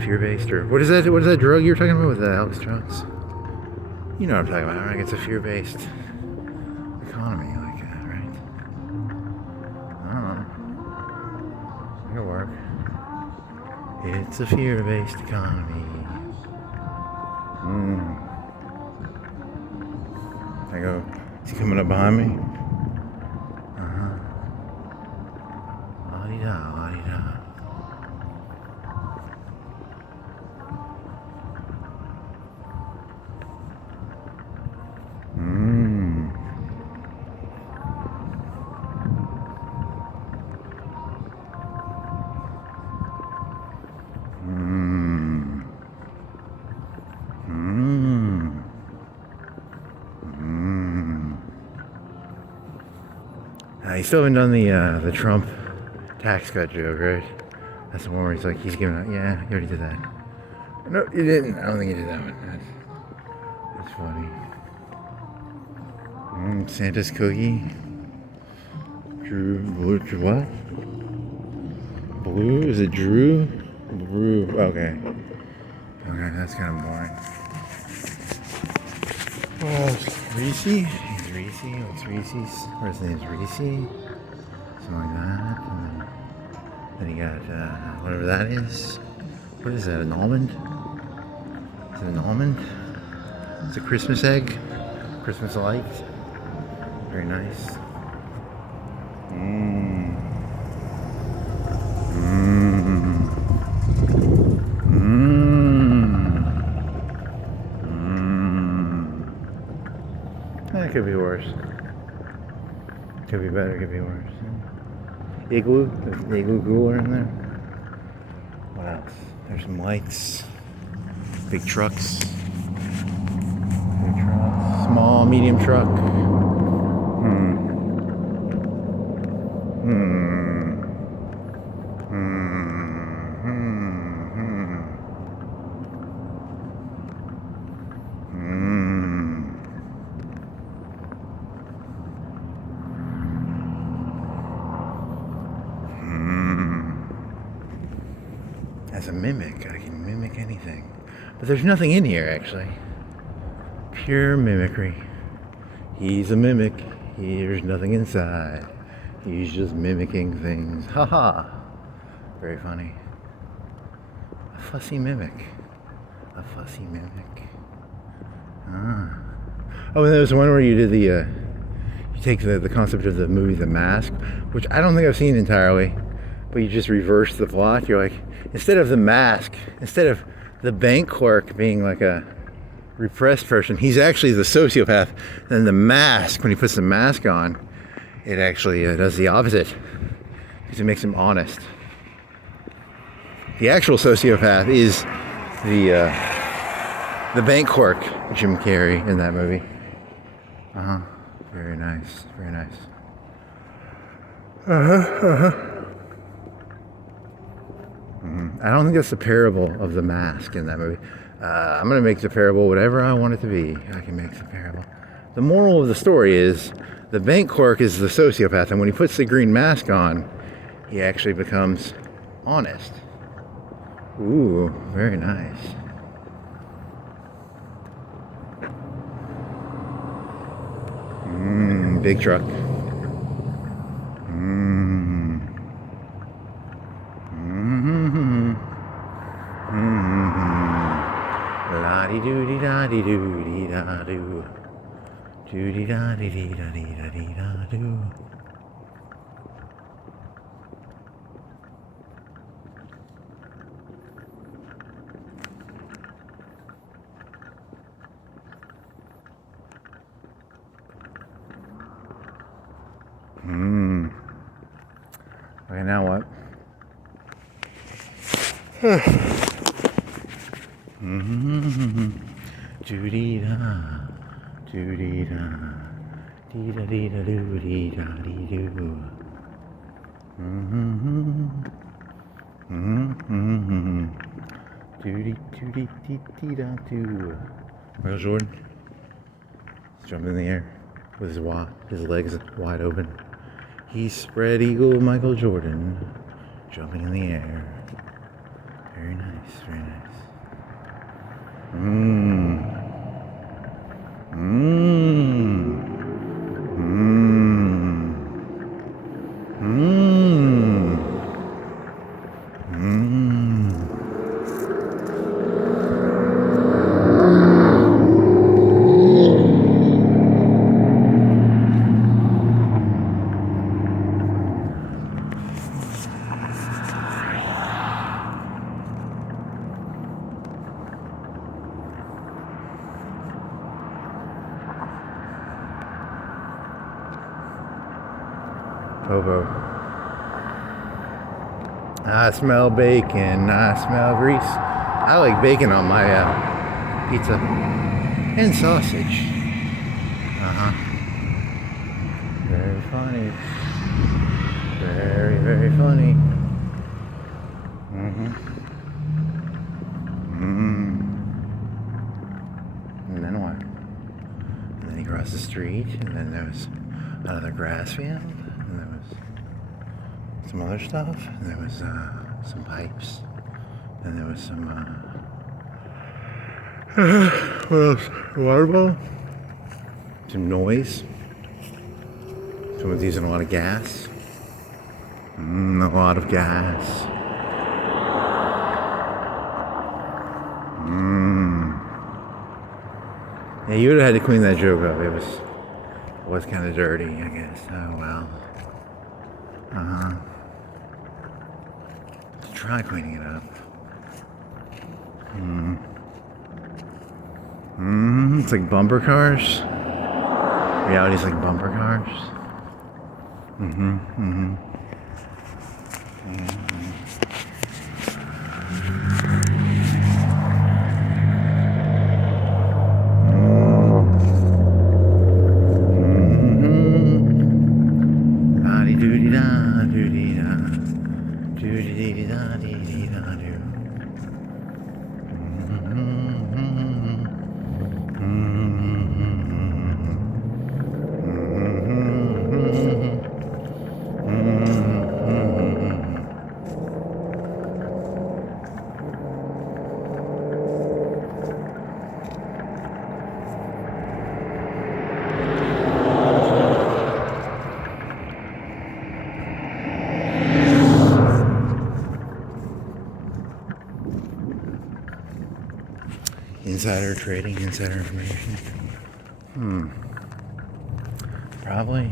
Fear-based, or what is that? What is that drug you're talking about with Alex Jones? You know what I'm talking about, right? It's a fear-based economy, like that, right? I don't know. It'll work. It's a fear-based economy. I go. Is he coming up behind me? You still haven't done the Trump tax cut joke, right? That's the one where he's like, he's giving out. Yeah, you already did that. No, you didn't. I don't think you did that one. That's funny. Santa's cookie. Drew, what? Blue? Is it Drew? Brew. Okay. Okay, that's kind of boring. Oh, Reese? He's Reese. What's Reese's? Or his name's Reese? Something like that. And then you got whatever that is. What is that? An almond? Is it an almond? It's a Christmas egg. Christmas light. Very nice. That could be worse. Could be better, could be worse. Igloo? There's an igloo cooler in there. What else? There's some lights. Big trucks. Big trucks. Small, medium truck. As a mimic, I can mimic anything. But there's nothing in here, actually. Pure mimicry. He's a mimic. There's nothing inside. He's just mimicking things. Haha. Very funny. A fussy mimic. A fussy mimic. Ah. Oh, and there was one where you did you take the concept of the movie The Mask, which I don't think I've seen entirely, but you just reverse the plot. You're like, instead of the mask, instead of the bank clerk being like a repressed person, he's actually the sociopath. Then the mask, when he puts the mask on, it actually does the opposite, because it makes him honest. The actual sociopath is the bank clerk, Jim Carrey, in that movie. Very nice, very nice. I don't think that's the parable of the mask in that movie. I'm going to make the parable whatever I want it to be. I can make the parable. The moral of the story is the bank clerk is the sociopath, and when he puts the green mask on, he actually becomes honest. Ooh, very nice. Big truck. La-di-doo-dee-da-dee-doo-dee-da-doo. Doo-dee-da-dee-dee-da-dee-da-dee-da-doo. Okay, now what? Doo-dee-da, doo-dee-da, dee-da-dee-da-doo-dee-da-dee-doo. Doo-dee-doo-dee-dee-da-doo. Michael Jordan. He's jumping in the air with his legs wide open. He's spread eagle Michael Jordan, jumping in the air. Very nice, very nice. Povo. I smell bacon, I smell grease. I like bacon on my pizza. And sausage. Very funny. Very, very funny. And then what? And then he crossed the street, and then there was another grass field, and there was some other stuff, and there was some pipes, and there was some what else? A water bottle? Some noise. Someone's using a lot of gas. A lot of gas. Yeah, you would have had to clean that joke up. It was kind of dirty, I guess. Oh well. Let's try cleaning it up. It's like bumper cars. Reality's like bumper cars. Insider trading, insider information. Probably.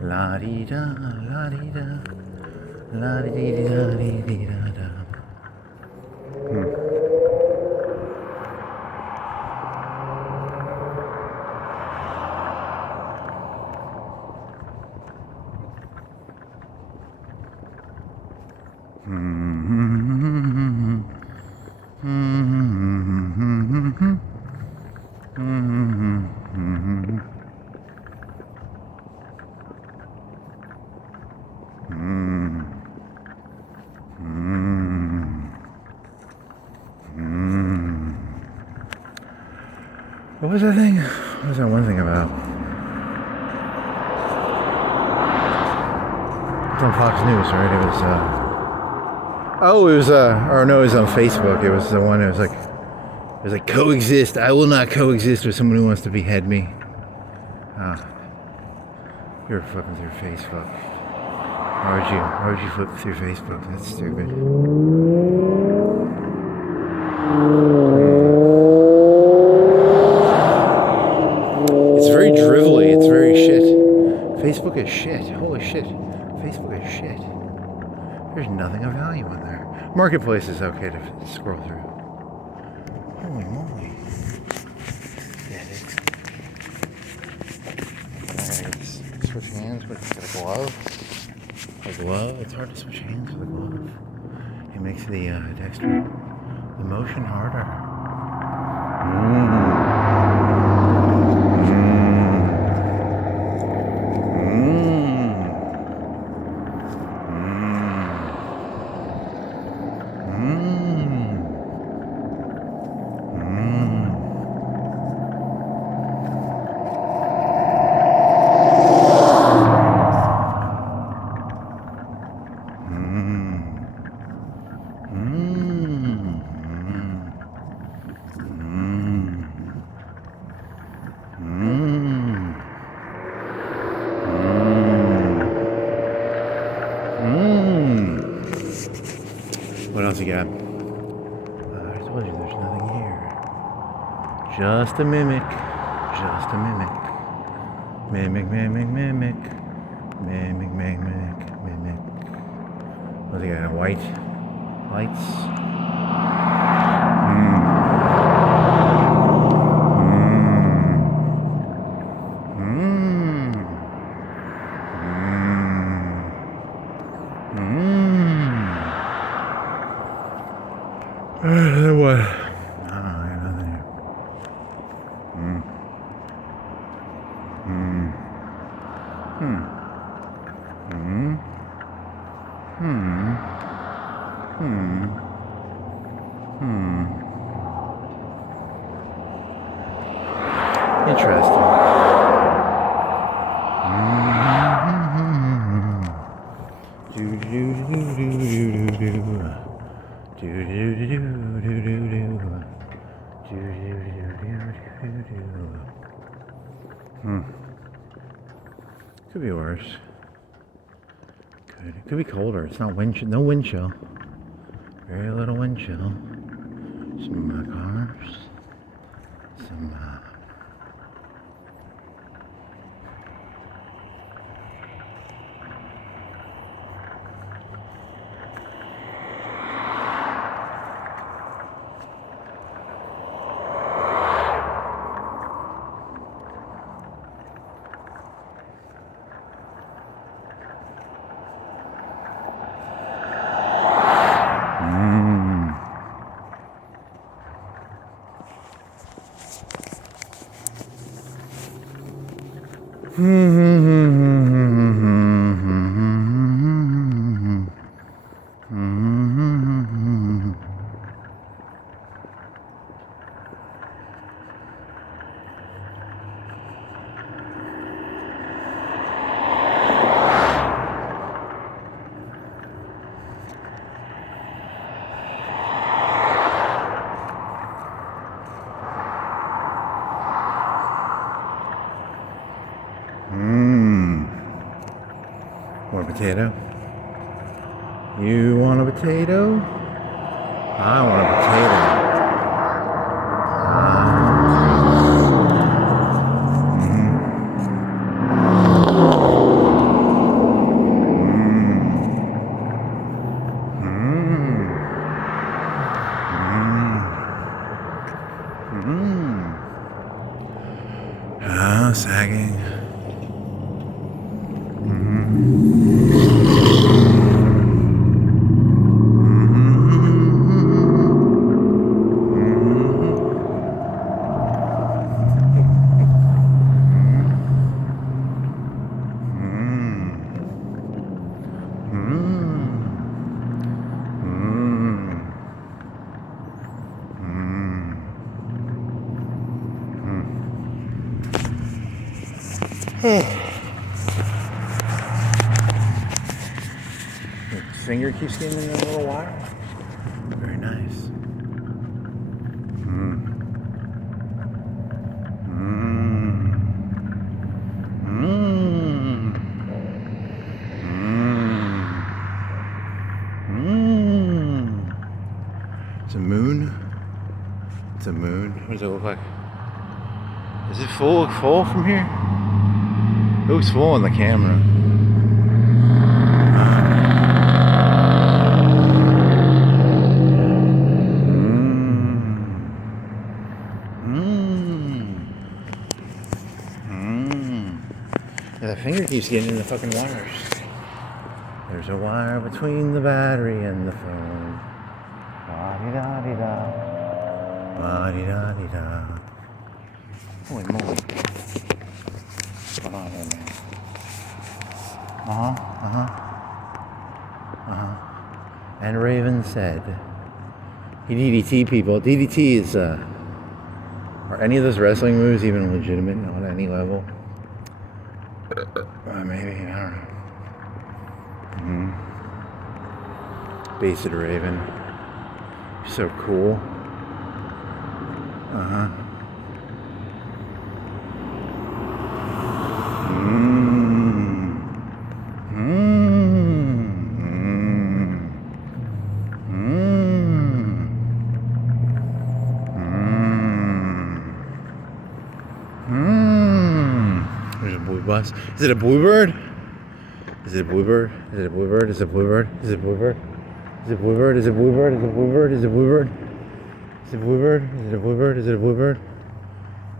La-dee-da, la-dee-da, la-dee-dee-da-dee-dee-da-da. What was that thing? What was that one thing about? It's on Fox News, right? It was, it was on Facebook. It was the one, it was like, coexist. I will not coexist with someone who wants to behead me. You're flipping through Facebook. Why would you flip through Facebook? That's stupid. It's very drivelly. It's very shit. Facebook is shit. Holy shit. Facebook is shit. There's nothing of value on there. Marketplace is okay to scroll through. Holy moly. Yeah, it is. I gotta switch hands with a glove. A glove? It's hard to switch hands with a glove. It makes the motion harder. What else you got? I told you there's nothing here. Just a mimic. Just a mimic. Mimic. What do you got? White lights? What? I don't know, nothing here. Hmm. Hmm. Hmm. Hmm. Interesting. Do do do do do do do. Do do do do do do do. Do do do do do do. Could be worse. Could be colder. It's not wind chill. No wind chill. Very little wind chill. Some cars. Some Want a potato? You want a potato? I want a potato. Sagging. Finger keeps getting in a little wire. Very nice. It's a moon. It's a moon. What does it look like? Is it full from here? It looks full on the camera. The finger keeps getting in the fucking wires. There's a wire between the battery and the phone. La-di-da-di-da. La-di-da-di-da. Holy moly. What's going on here, man? And Raven said, he DDT people. DDT is, are any of those wrestling moves even legitimate on any level? Maybe, I don't know. Base it, Raven. So cool. There's a blue bus. Is it a bluebird? Is it a bluebird? Is it a bluebird? Is it a bluebird? Is it a bluebird? Is it a bluebird? Is it a bluebird? Is it a bluebird? Is it a bluebird? Is it a bluebird? Is it a bluebird? Is it a bluebird?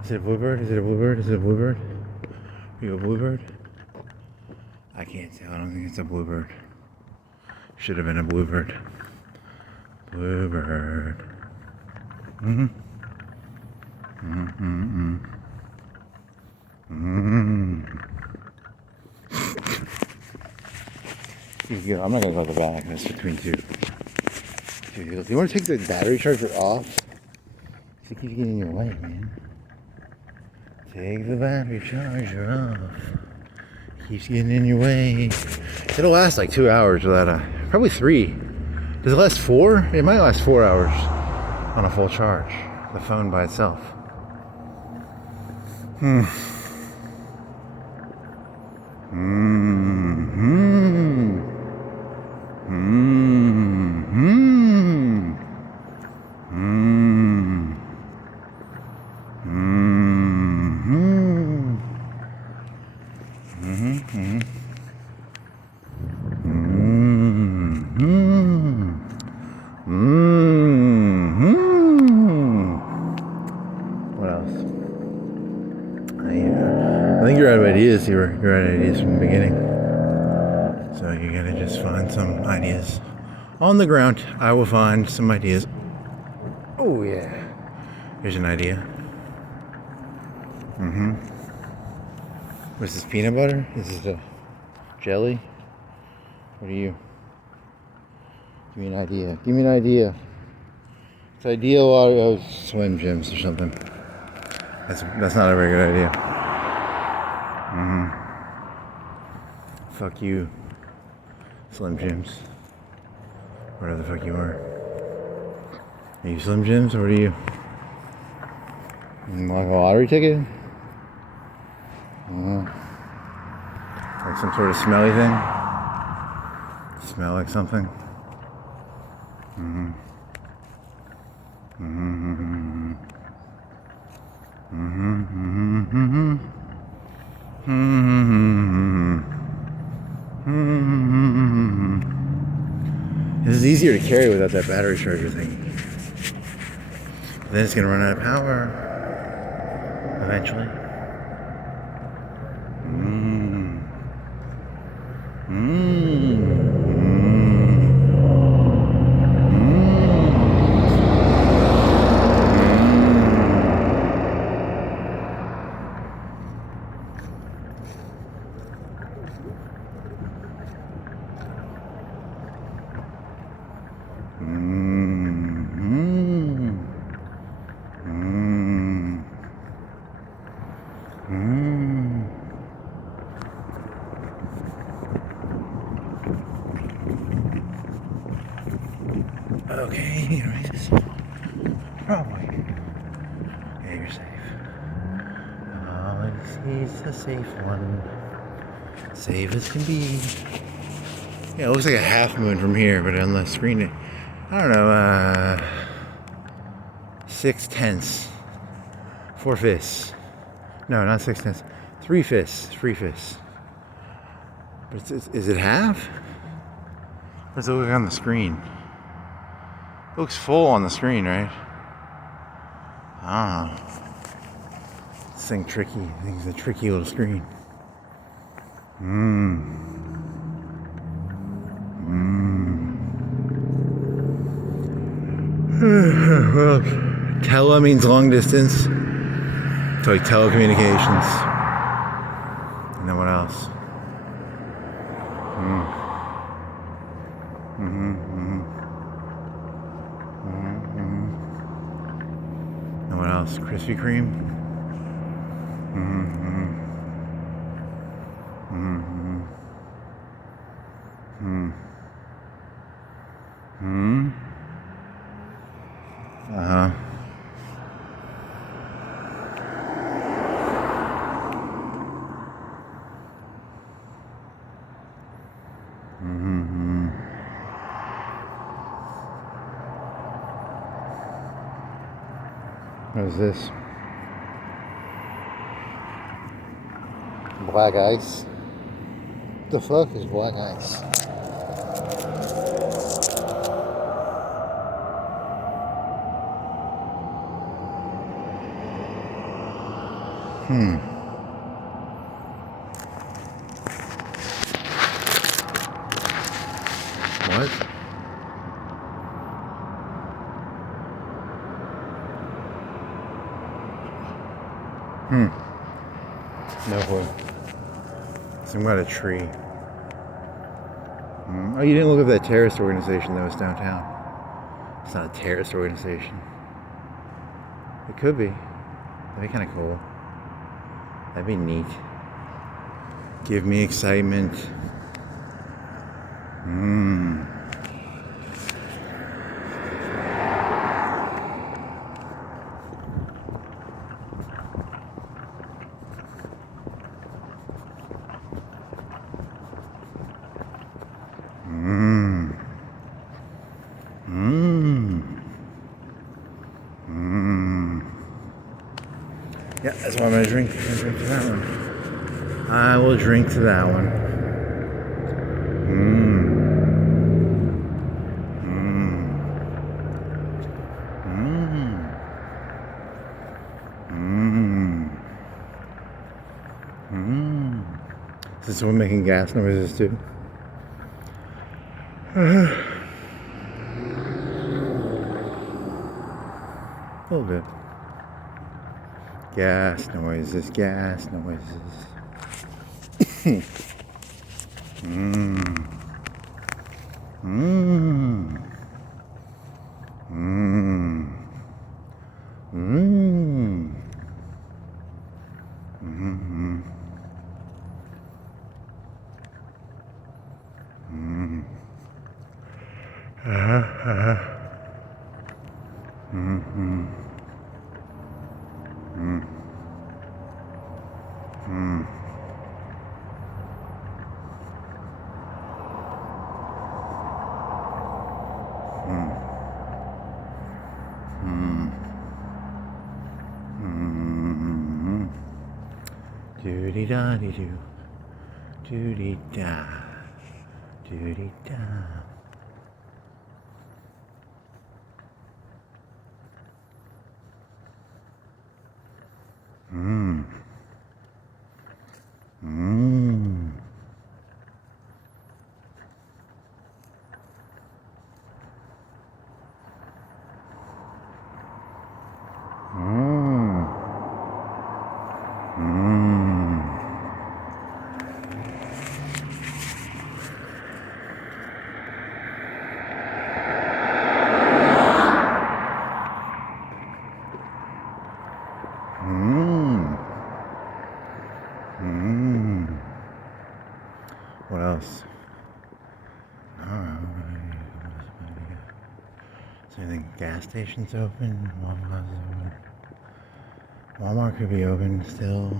Is it a bluebird? Is it a bluebird? Is it a bluebird? Are you a bluebird? I can't tell. I don't think it's a bluebird. Should have been a bluebird. Bluebird. Here, I'm not gonna go to the back. That's between two. Do you want to take the battery charger off? It keeps getting in your way, man. Take the battery charger off. Keeps getting in your way. It'll last like 2 hours without probably 3. Does it last 4? It might last 4 hours on a full charge. The phone by itself. What else? I think you're out of ideas. You're out of ideas from the beginning. So you gotta just find some ideas on the ground. I will find some ideas. Oh yeah. Here's an idea. What's this, peanut butter? Is this a jelly? What are you? Give me an idea. Give me an idea. It's ideal of Slim Jims or something. That's not a very good idea. Fuck you, Slim Jims. Whatever the fuck you are. Are you Slim Jims or what are you? Like a lottery ticket? Like some sort of smelly thing? Smell like something? This is easier to carry without that battery charger thing. But then it's gonna run out of power eventually. Okay, anyways. Probably. Yeah, you're safe. Oh, it's a safe one. Safe as can be. Yeah, it looks like a half moon from here, but on the screen, I don't know, 6/10. 4/5. No, not 6/10. 3/5. 3/5. But is it half? What's it look on the screen? It looks full on the screen, right? Ah. This thing tricky. I think it's a tricky little screen. Well, tele means long distance. So like telecommunications. And then what else? And what else? Krispy Kreme? What is this? Black ice? What the fuck is black ice? What? No clue. Some kind of tree. Oh, you didn't look at that terrorist organization that was downtown. It's not a terrorist organization. It could be. That'd be kind of cool. That'd be neat. Give me excitement. Mmm. Mmm. Mmm. Mmm. Yeah, that's what I'm gonna drink. I'm gonna drink to that one. I will drink to that one. Mmm. Mmm. Mmm. Mmm. Mmm. Is this one making gas noises too? A little bit. Gas noises, gas noises. Mmm. Mmm. Mmm. Mmm. Mmm. Mmm. Mm-hmm. Mm. Mm. Mm. Mm. Mm. Doody-da-dee-doo. Doody-da. Doody-da. Mmm. Mmm. Mmm. Mmm. Mmm. Mmm. What else? So I think gas station's open. Walmart's open. Walmart could be open still.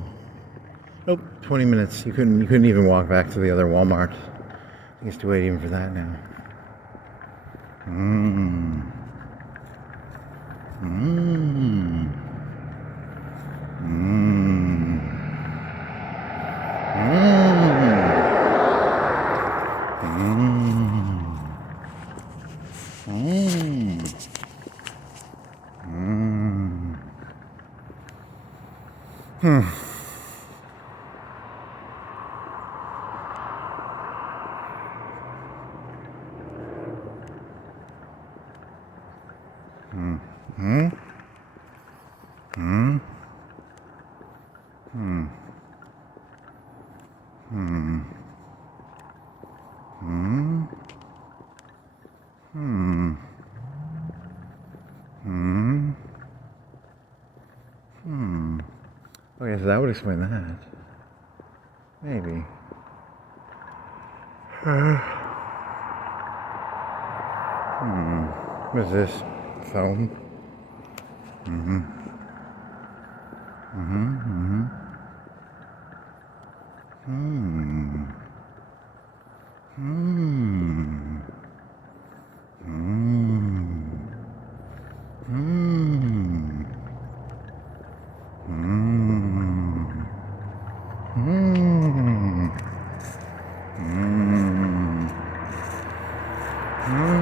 Nope, 20 minutes. You couldn't even walk back to the other Walmart. I used to wait even for that now. Mmm. Mmm. Mmm. Mmm. Mmm. Mmm. Hmm. Hmm. Hmm. Hmm. Hmm. Hmm. Hmm. Hmm. Hmm. Hmm. Okay, so that would explain that. Maybe. What's this? Foam? Mm-hmm. Mm-hmm. Mm-hmm. Hmm. Hmm. Hmm. Hmm. Hmm. Hmm.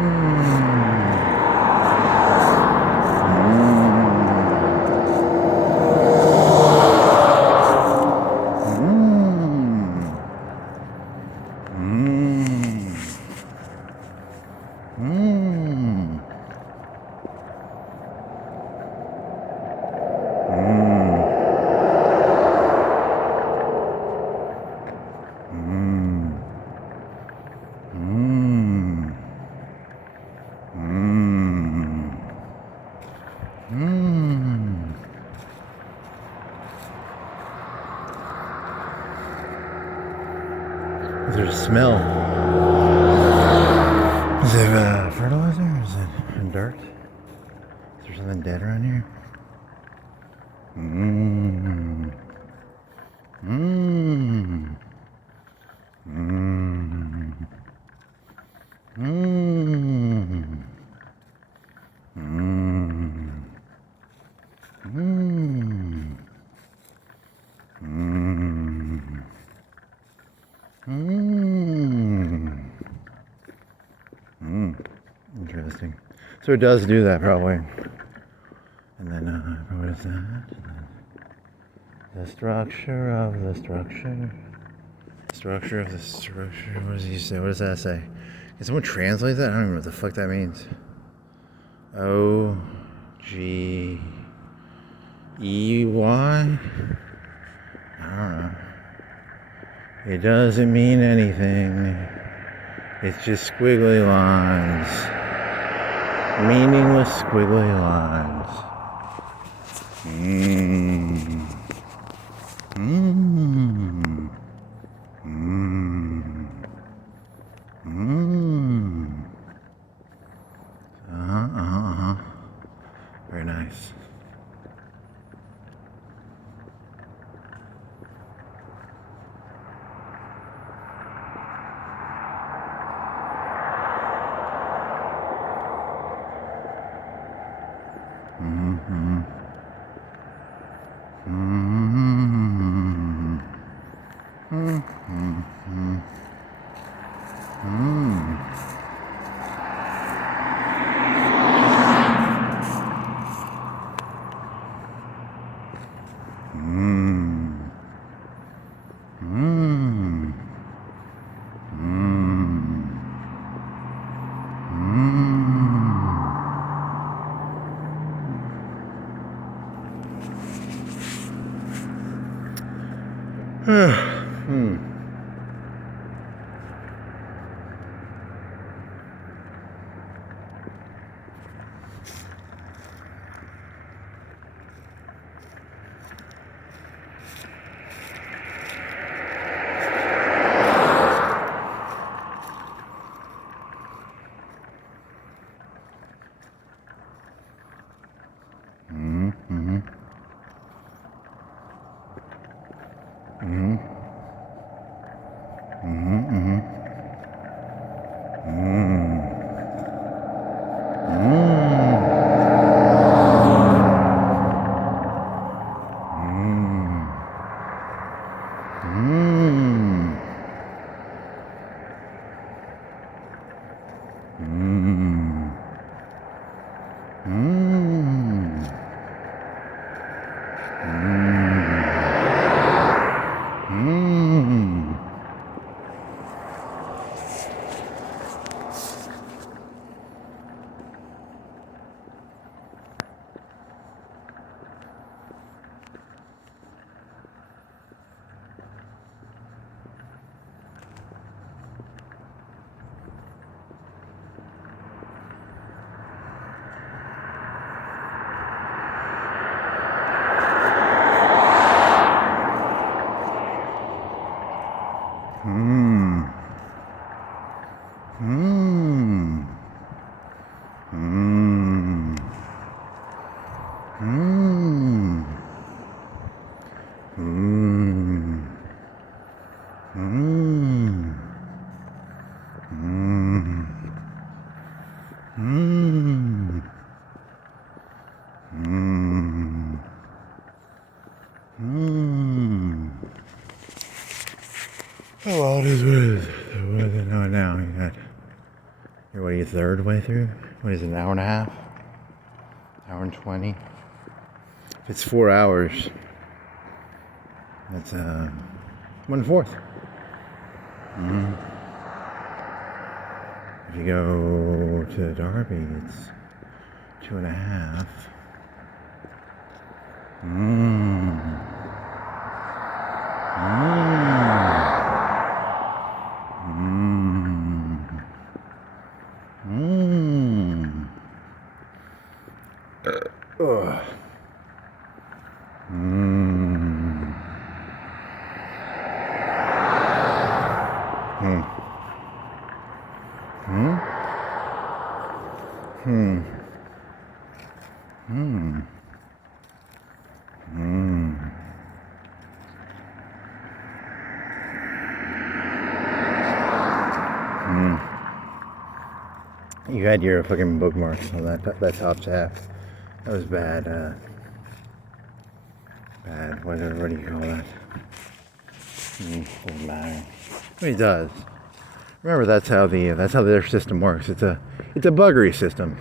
Hmm. There's a smell. Is it fertilizer or is it dirt? Is there something dead around here? Mmm. Mmm. Mmm. Mmm. Mmm. Mmm. Mmm. Mmm. Mmm. Interesting. So it does do that probably. And then what is that? The structure of the structure. Structure of the structure. What does he say? What does that say? Can someone translate that? I don't even know what the fuck that means. O-G-E-Y? I don't know. It doesn't mean anything. It's just squiggly lines. Meaningless squiggly lines. Mmm. Mmm. Mmm. Mmm. Very nice. Mm-hmm. Mm-hmm. Mm-hmm. Mm-hmm. Oh, well, it is what it is. What is it now? You got, what are you, third way through? What is it, an hour and a half? Hour and 20? If it's 4 hours, that's 1/4. If you go to Derby, it's 2.5. Hmm? Hmm. Hmm. Hmm. Hmm. You had your fucking bookmarks on that top half. That was bad. Bad. What do you call that? Doesn't matter. I mean, it does. Remember, that's how their system works. It's a buggery system.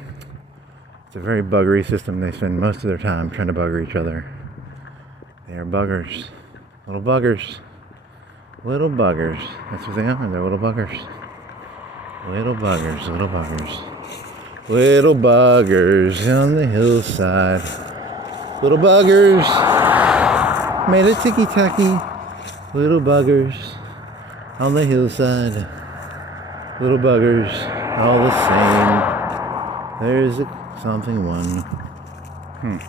It's a very buggery system. They spend most of their time trying to bugger each other. They are buggers. Little buggers. Little buggers. That's what they are. They're little buggers. Little buggers. Little buggers. Little buggers on the hillside. Little buggers made a ticky-tacky. Little buggers on the hillside. Little buggers all the same. There's something one. Hmm.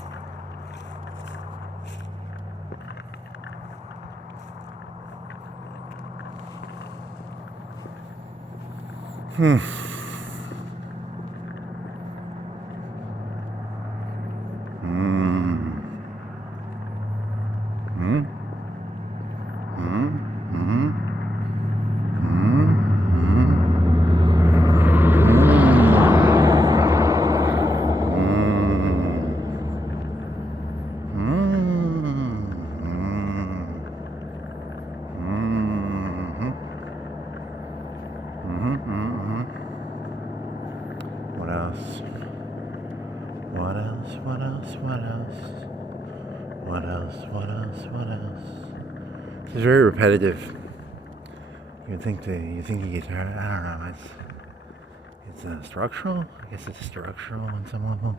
What else? What else? What else? What else? What else? What else? What else? It's very repetitive. You think you get tired. I don't know. It's structural. I guess it's structural on some level,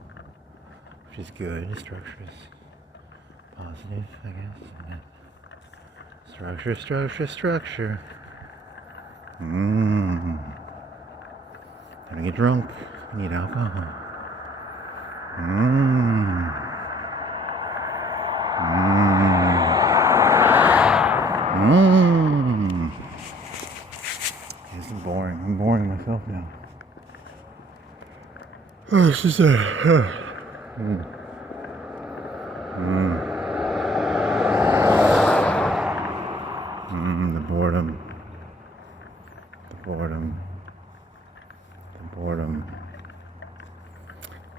which is good. The structure is positive, I guess. Yeah. Structure, structure, structure. Time to get drunk. I need alcohol. It's boring. I'm boring myself now. Oh, it's just the boredom. The boredom. The boredom.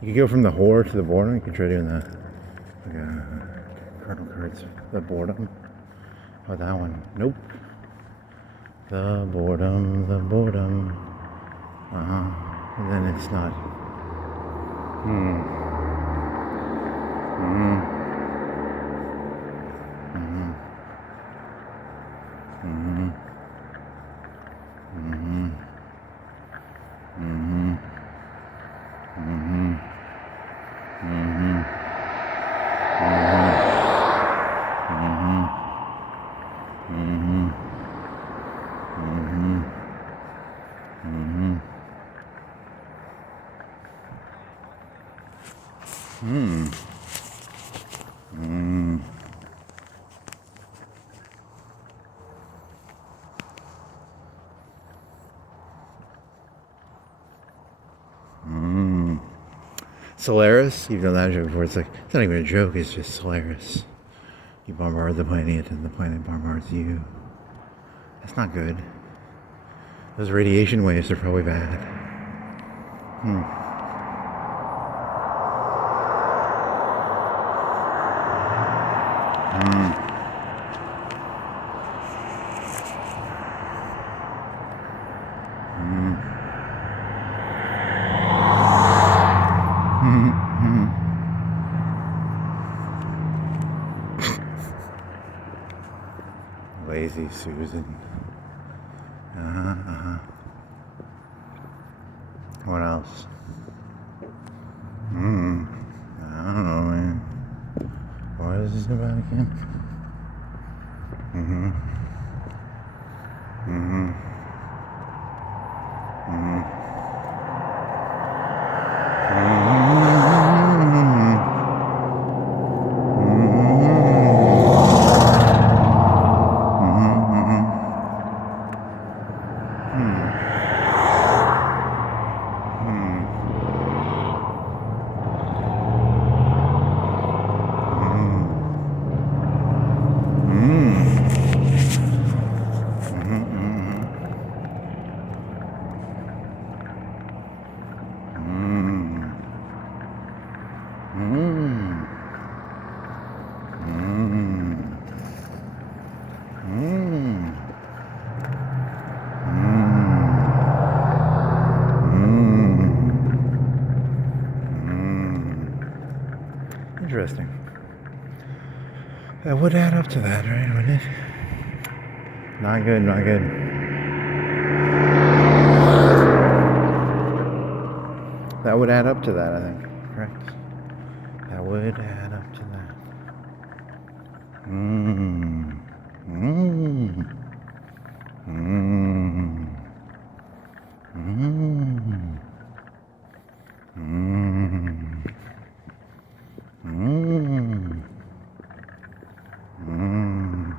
You could go from the whore to the boredom. You could try doing that. Like Colonel Kurtz. The boredom. Oh, that one. Nope. The boredom. The boredom. And then it's not. Solaris, you've done that joke before. It's like, it's not even a joke, it's just Solaris. You bombard the planet and the planet bombards you. That's not good. Those radiation waves are probably bad. Lazy Susan. What else? I don't know, man. What is this about again? interesting. That would add up to that, right? Wouldn't it? Not good, not good. That would add up to that, I think. Correct. That would add up to that. Mmm. Mmm. Mmm. Mmm. Mmm. Mmm. Mmm.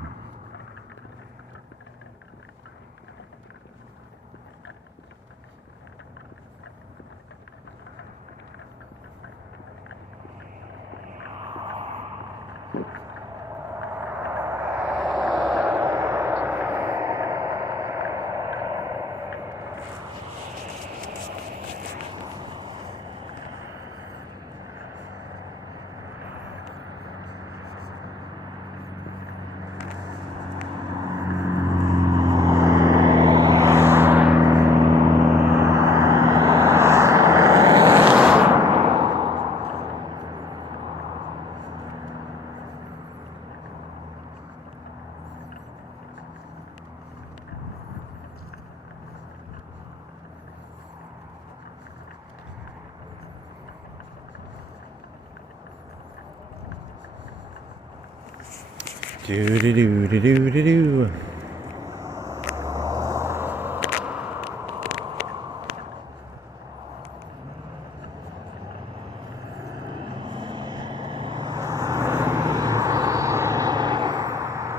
Do do do do do do do.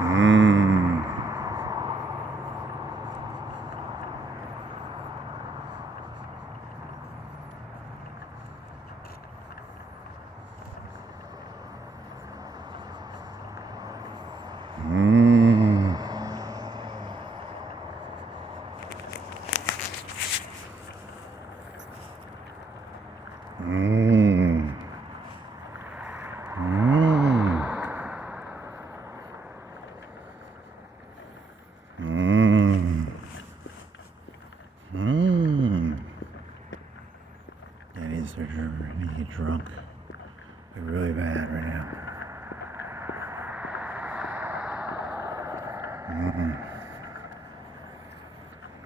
Mmm. Mmm. Mmm. Mmm. Mmm. Mmm. That is for sure. I need to get drunk. They're really bad right now. Mm-mm.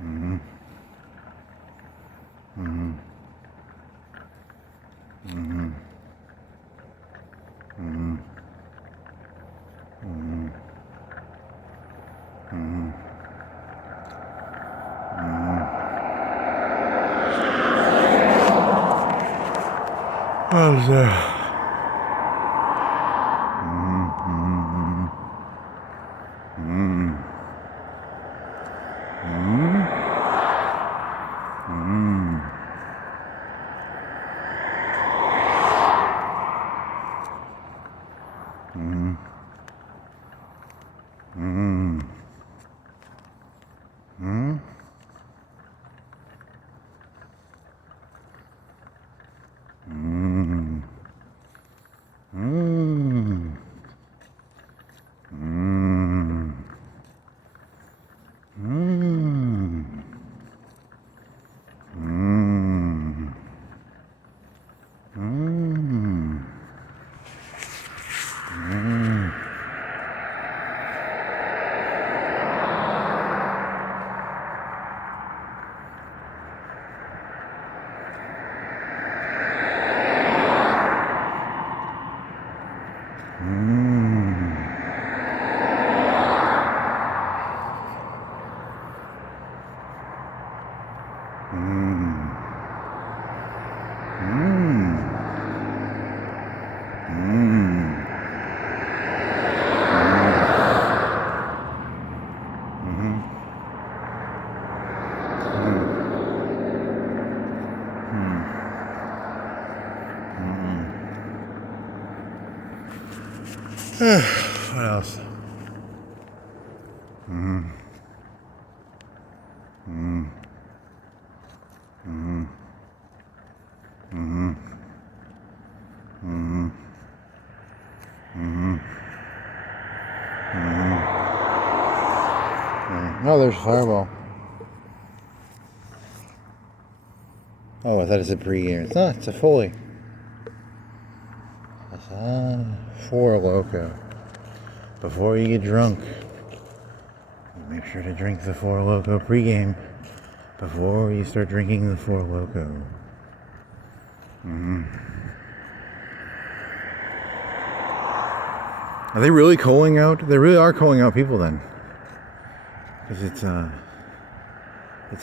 Mm-hmm. Mm-hmm. Mm-hmm. Mm-hmm. Mm-hmm. Mm-hmm. How's that? Mm-hmm. Mm-hmm. Mm-hmm. Mm-hmm. Mm-hmm. Mm-hmm. Mm-hmm. Mm-hmm. Mm-hmm. Mm-hmm. Mm-hmm. Mm-hmm. Mm-hmm. What else? Mm-hmm. Mm-hmm. Mm-hmm. Mm-hmm. Mm-hmm. Mm-hmm. Mm-hmm. Oh, there's a fireball. Oh, I thought it said pre-game. It's not. It's a Foley. That's all Four Loko. Before you get drunk, make sure to drink the Four Loko pregame before you start drinking the Four Loko. Are they really calling out? They really are calling out people then, because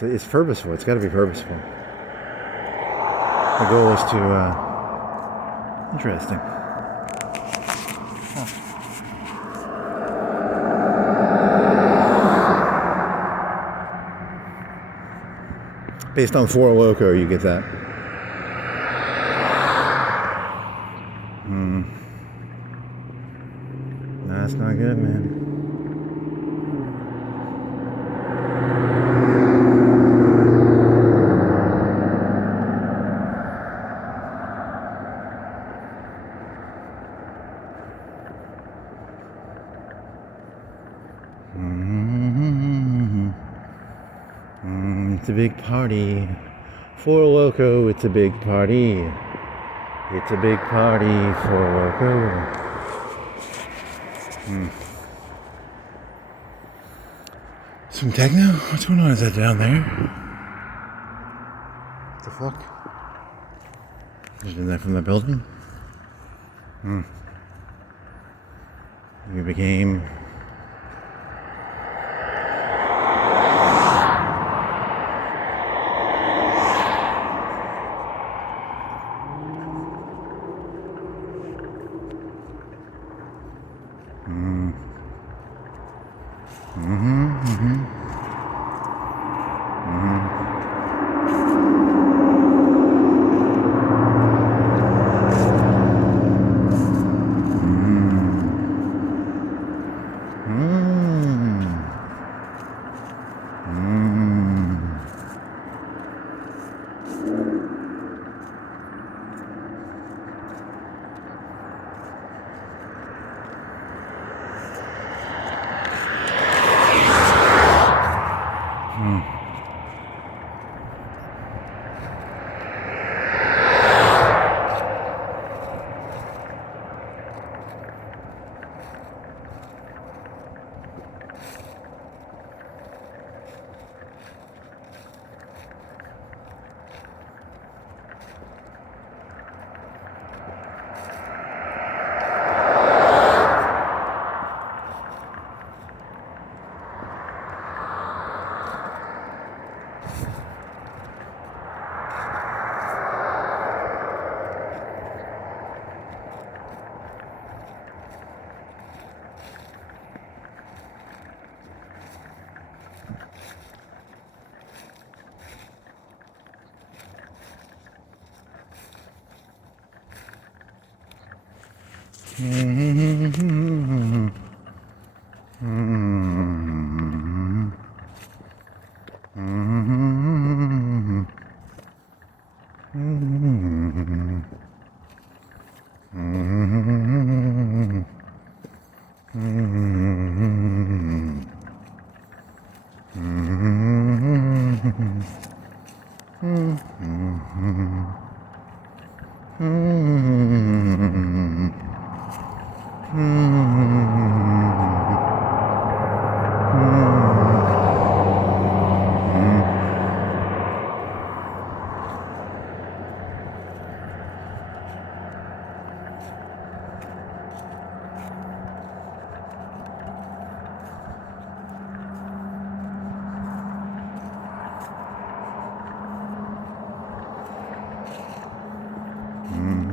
it's purposeful. It's got to be purposeful. The goal is to interesting. Based on Four Loko, you get that. That's not good, man. It's a big party. Four Loko, it's a big party. It's a big party, Four Loko. Some techno? What's going on? Is that down there? What the fuck? Isn't that from the building? You became...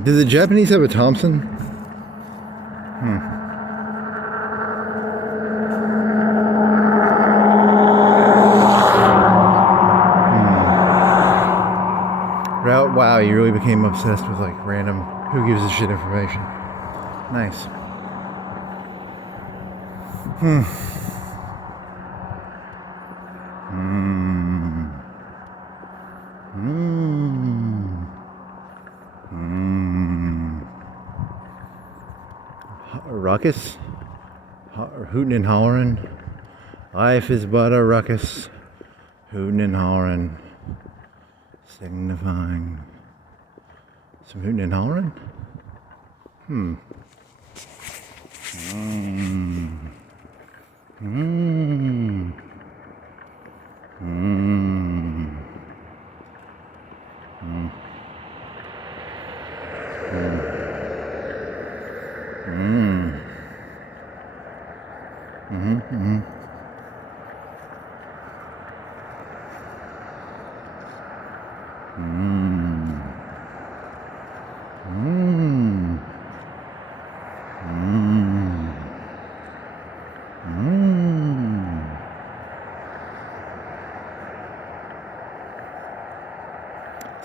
Did the Japanese have a Thompson? Wow, you really became obsessed with like random who gives a shit information. Nice. Ruckus? Hootin' and hollerin'. Life is but a ruckus. Hootin' and hollerin'. Signifying some hootin' and hollerin'. Hmm. Mm. Mm. Mm. Mm. Mm. Mm. Mm. Mm. Mm. Mm. Mm.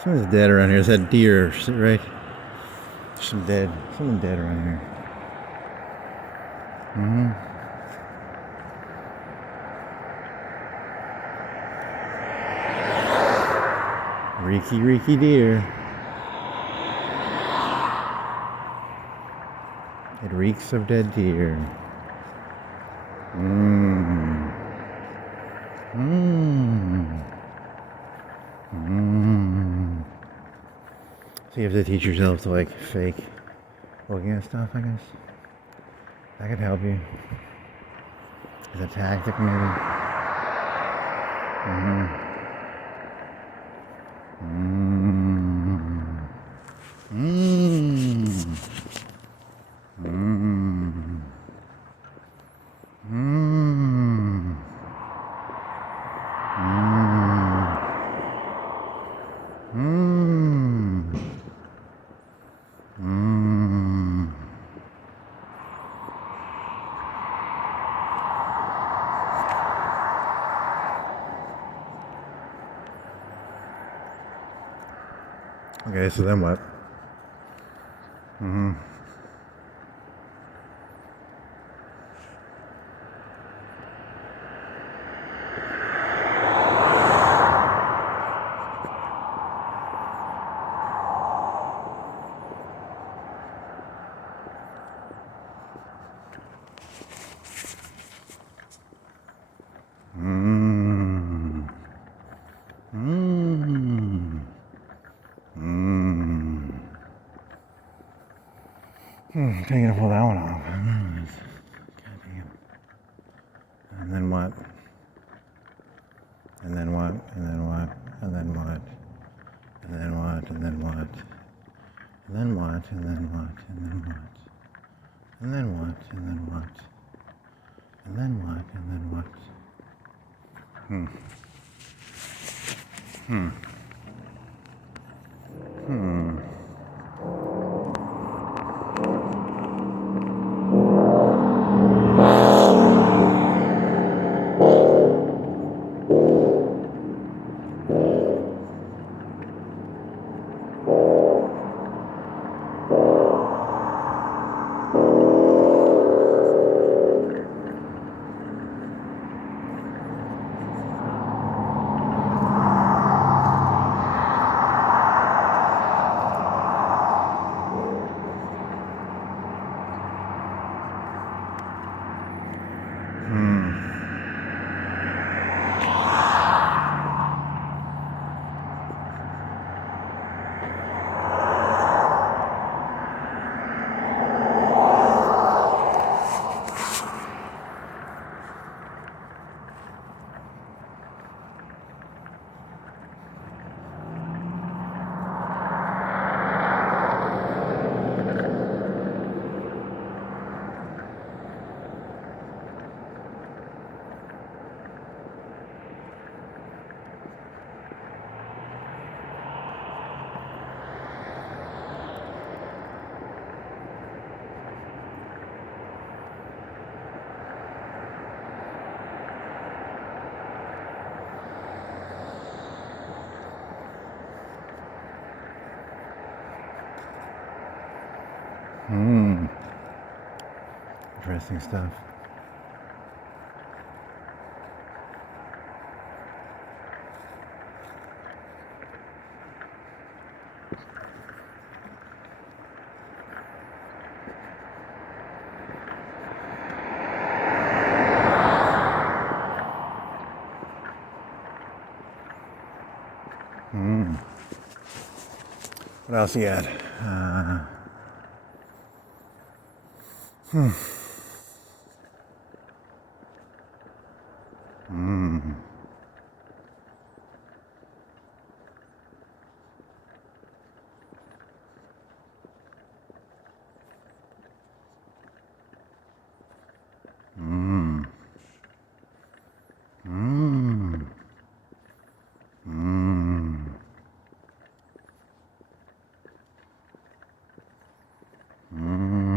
Something's dead around here. Is that deer, right? Something dead around here. Mm-hmm. Reeky deer. It reeks of dead deer. Mmm. Mmm. Mmm. So you have to teach yourself to like fake looking at stuff, I guess. That could help you. As a tactic, maybe. Mm-hmm. Mmm. Mmm. Mmm. Mmm. Mmm. Mmm. Okay, so then what? Mm-hmm. Mmm. Mmm. Mmm. I'm gonna pull that one off. God damn. And then what? And then what? And then what? And then what? And then what? And then what? And then what? And then what? And then what? And then what? And then what? And then what? And then what? Hmm. Hmm. Hmm. Hmm. Interesting stuff. Hmm. What else you got? Hmm. Mm. Mm. Mm. Mm.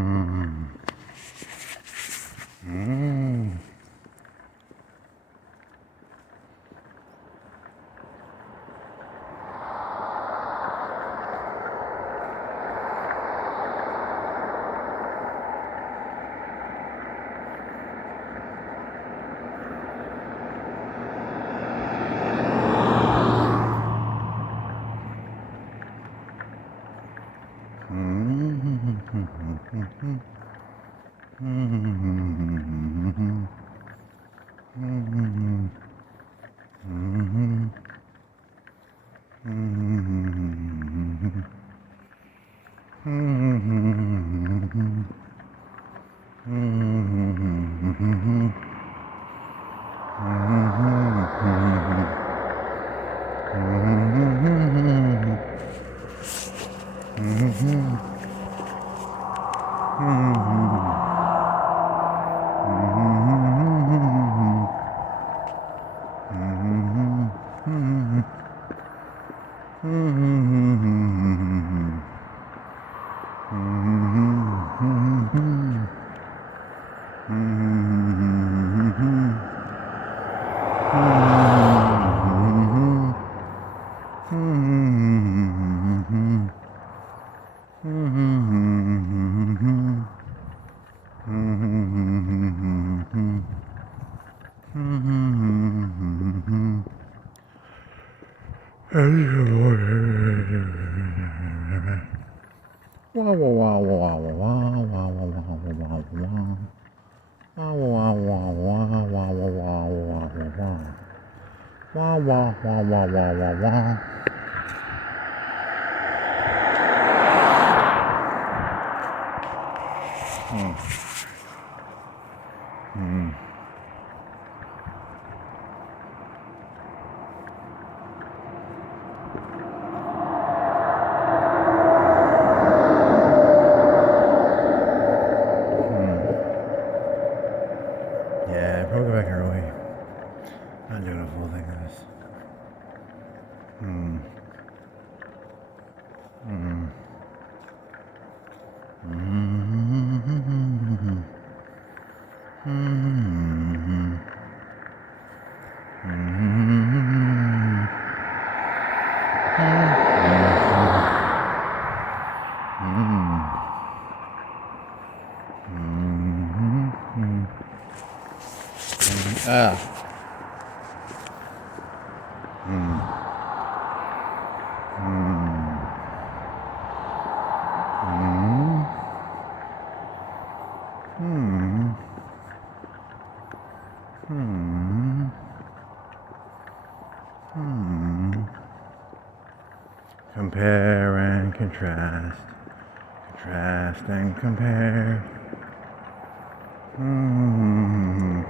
Mm. Mm. Yeah, probably go back early. Not doing a full thing of this. Hmm. Hmm. Hmm. Hmm. Ah. Hmm. Hmm. Hmm. Hmm. Hmm. Compare and contrast. Contrast and compare. Hmm. Hmm.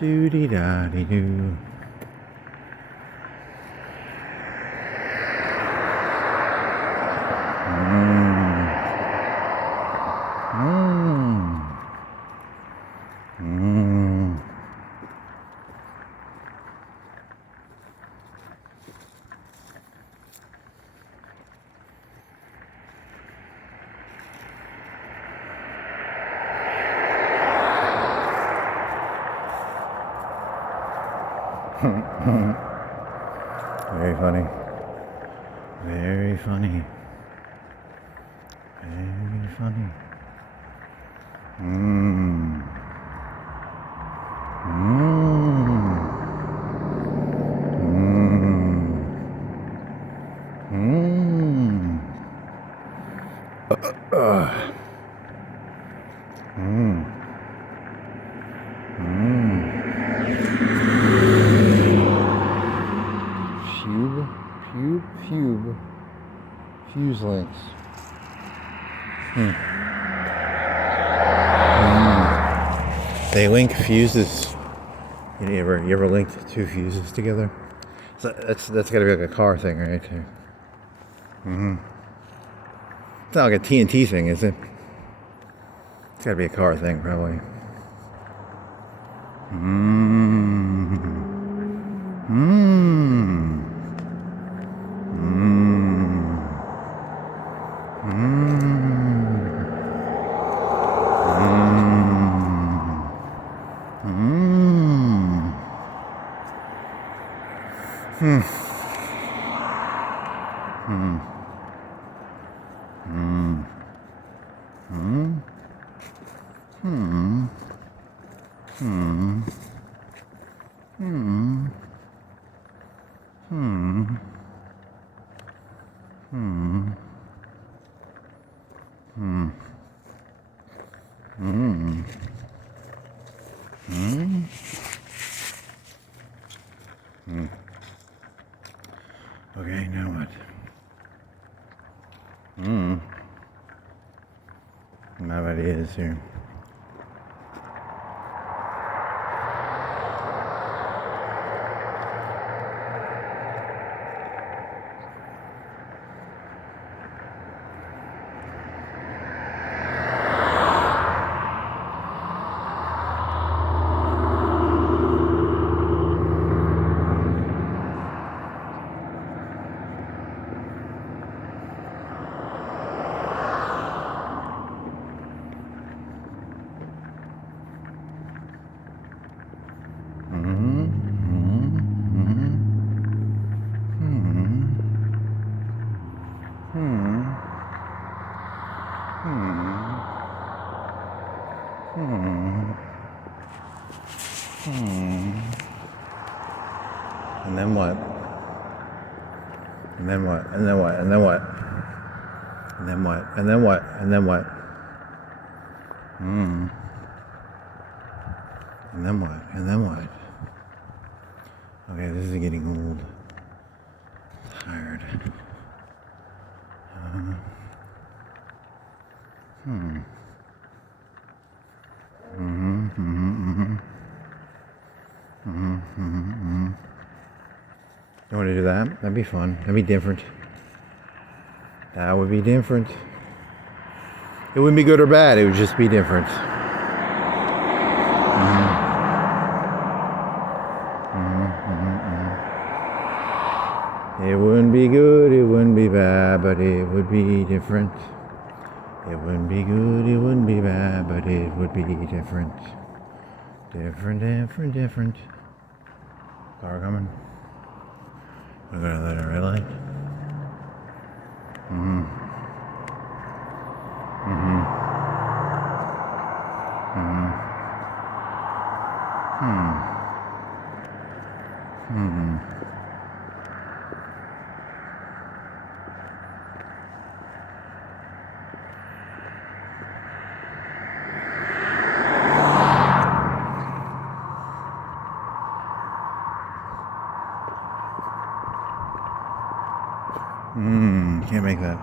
Doo-dee-da-dee-doo. Very funny. Very funny. Very funny. Fuse links. They link fuses. You ever linked two fuses together? So that's got to be like a car thing, right? It's not like a TNT thing, is it? It's got to be a car thing, probably. Okay, now what? My idea is here. And then what? And then what? And then what? And then what? And then what? And then what? And then what? And then what? Okay, this is getting old. Tired. You want to do that? That'd be fun. That'd be different. That would be different. It wouldn't be good or bad. It would just be different. It wouldn't be good, it wouldn't be bad, but it would be different. It wouldn't be good, it wouldn't be bad, but it would be different. Different, different, different. Car coming. We're gonna let it red light. Can't make that.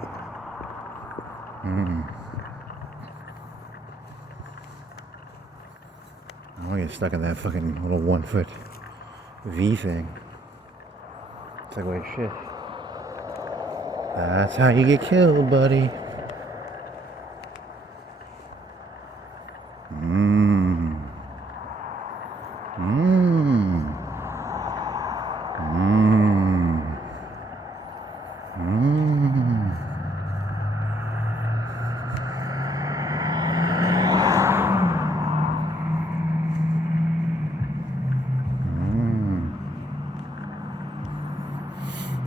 I don't get stuck in that fucking little 1 foot V thing. It's like, wait, shit. That's how you get killed, buddy.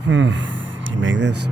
Can you make this?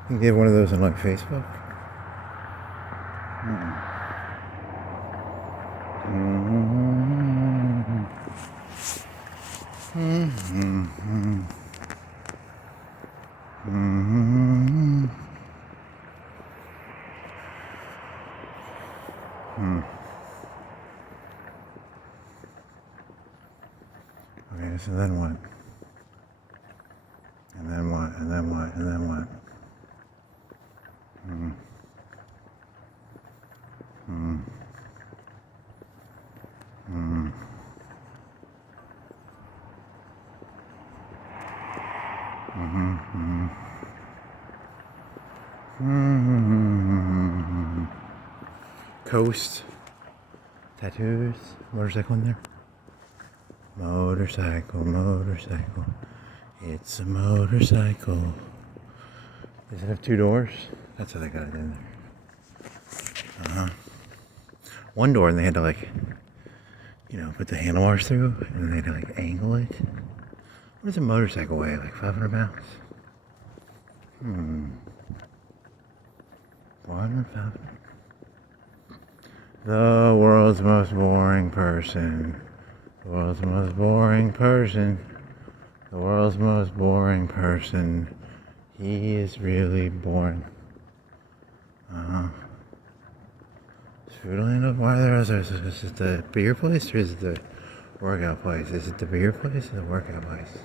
I think they have one of those on like Facebook. Okay, so then what? And then what? And then what? And then what? Coast tattoos, motorcycle in there. Motorcycle, motorcycle. It's a motorcycle. Does it have 2 doors? That's how they got it in there. One door, and they had to like, put the handlebars through, and then they had to like angle it. What does a motorcycle weigh? Like 500 pounds? 400 pounds. The world's most boring person. The world's most boring person. The world's most boring person. He is really boring. Is Foodland up? Why are there others? Is it the beer place or is it the workout place? Is it the beer place or the workout place?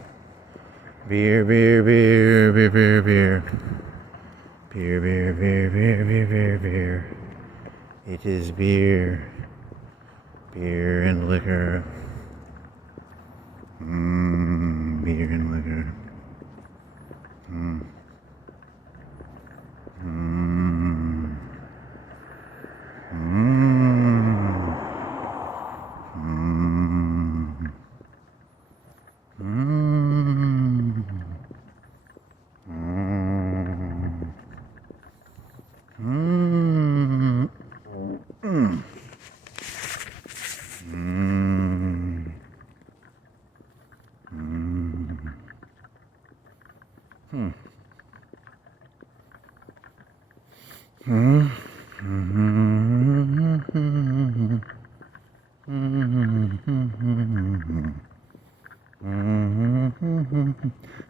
Beer, beer, beer, beer, beer, beer. Beer, beer, beer, beer, beer, beer, beer. It is beer. Beer and liquor. Beer and liquor. Hmm.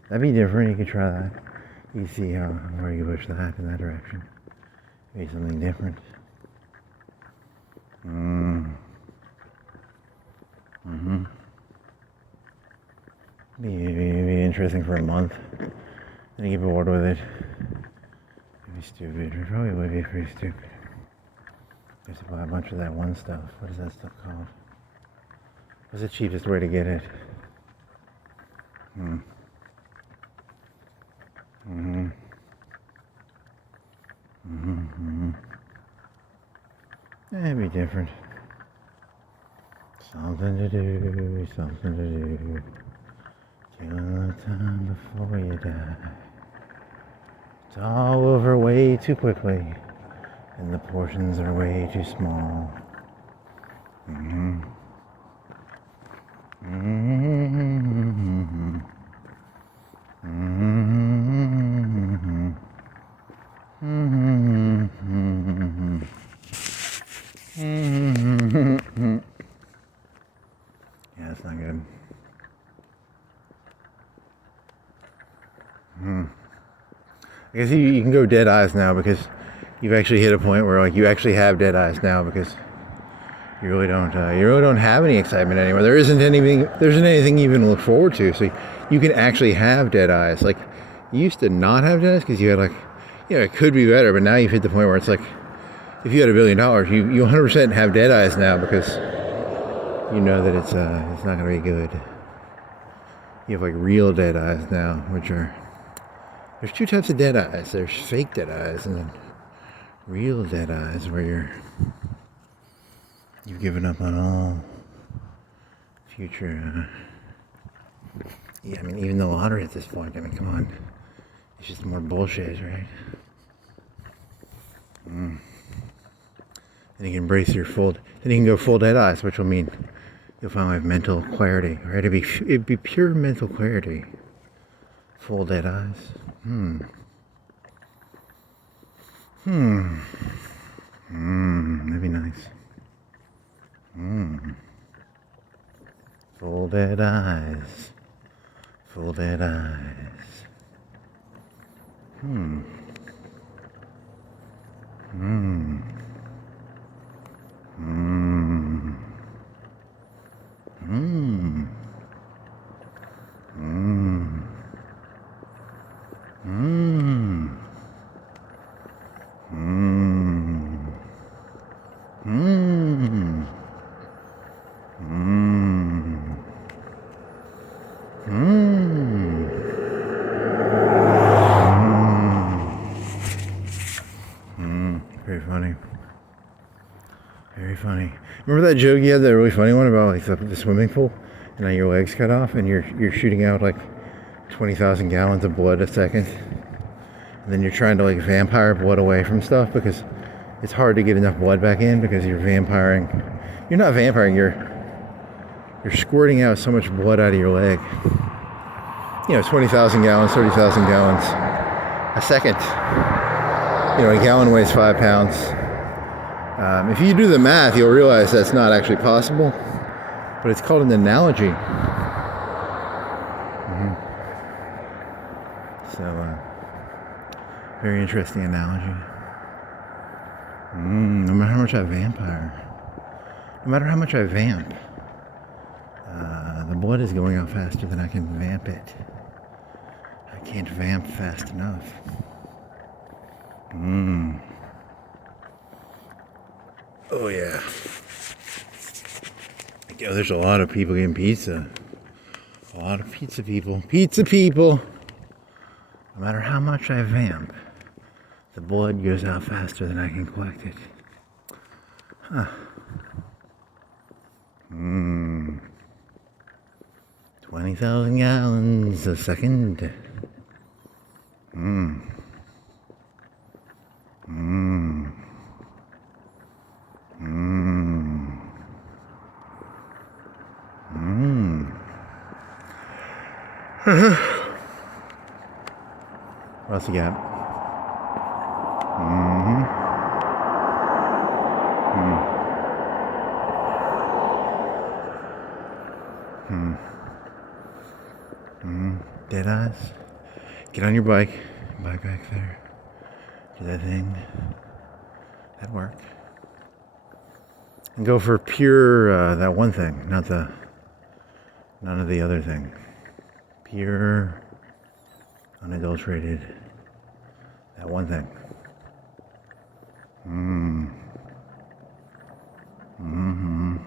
That'd be different. You could try that. You see how far you push that in that direction. Maybe something different. Be interesting for a month. Then you get bored with it. It'd be stupid. It probably would be pretty stupid. Just to buy a bunch of that one stuff. What is that stuff called? What's the cheapest way to get it? It'd be different. Something to do, something to do. Killing the time before you die. It's all over way too quickly, and the portions are way too small. Yeah, that's not good. I guess you can go dead eyes now because you've actually hit a point where like you actually have dead eyes now because you really don't have any excitement anymore. There isn't anything even to look forward to. So you can actually have dead eyes. Like you used to not have dead eyes because you had like, it could be better, but now you've hit the point where it's like, if you had $1 billion, you 100% have dead eyes now because you know that it's not going to be good. You have like real dead eyes now, which are, there's two types of dead eyes. There's fake dead eyes and then real dead eyes where you've given up on all future. Yeah, I mean, even the lottery at this point. I mean, come on, it's just more bullshit, right? Then you can embrace your then you can go full dead eyes, which will mean you'll finally have mental clarity, right? It'd be pure mental clarity. Full dead eyes. That'd be nice. Full dead eyes. Full dead eyes. Very funny. Very funny. Remember that joke you had, that really funny one about like the swimming pool, and then your legs cut off, and you're shooting out like 20,000 gallons of blood a second, and then you're trying to like vampire blood away from stuff because it's hard to get enough blood back in because you're vampiring. You're not vampiring. You're squirting out so much blood out of your leg. 20,000 gallons, 30,000 gallons a second. A gallon weighs 5 pounds. If you do the math, you'll realize that's not actually possible, but it's called an analogy. So, very interesting analogy. No matter how much I no matter how much I vamp, the blood is going out faster than I can vamp it. I can't vamp fast enough. Oh yeah. There's a lot of people getting pizza. A lot of pizza people. Pizza people! No matter how much I vamp, the blood goes out faster than I can collect it. 20,000 gallons a second. What else you got? Mm-hmm. Dead eyes. Get on your bike. Bike back there. Do that thing. That'd work. And go for pure, that one thing, not the, none of the other thing. Pure, unadulterated, that one thing. Mm-hmm. Mm-hmm.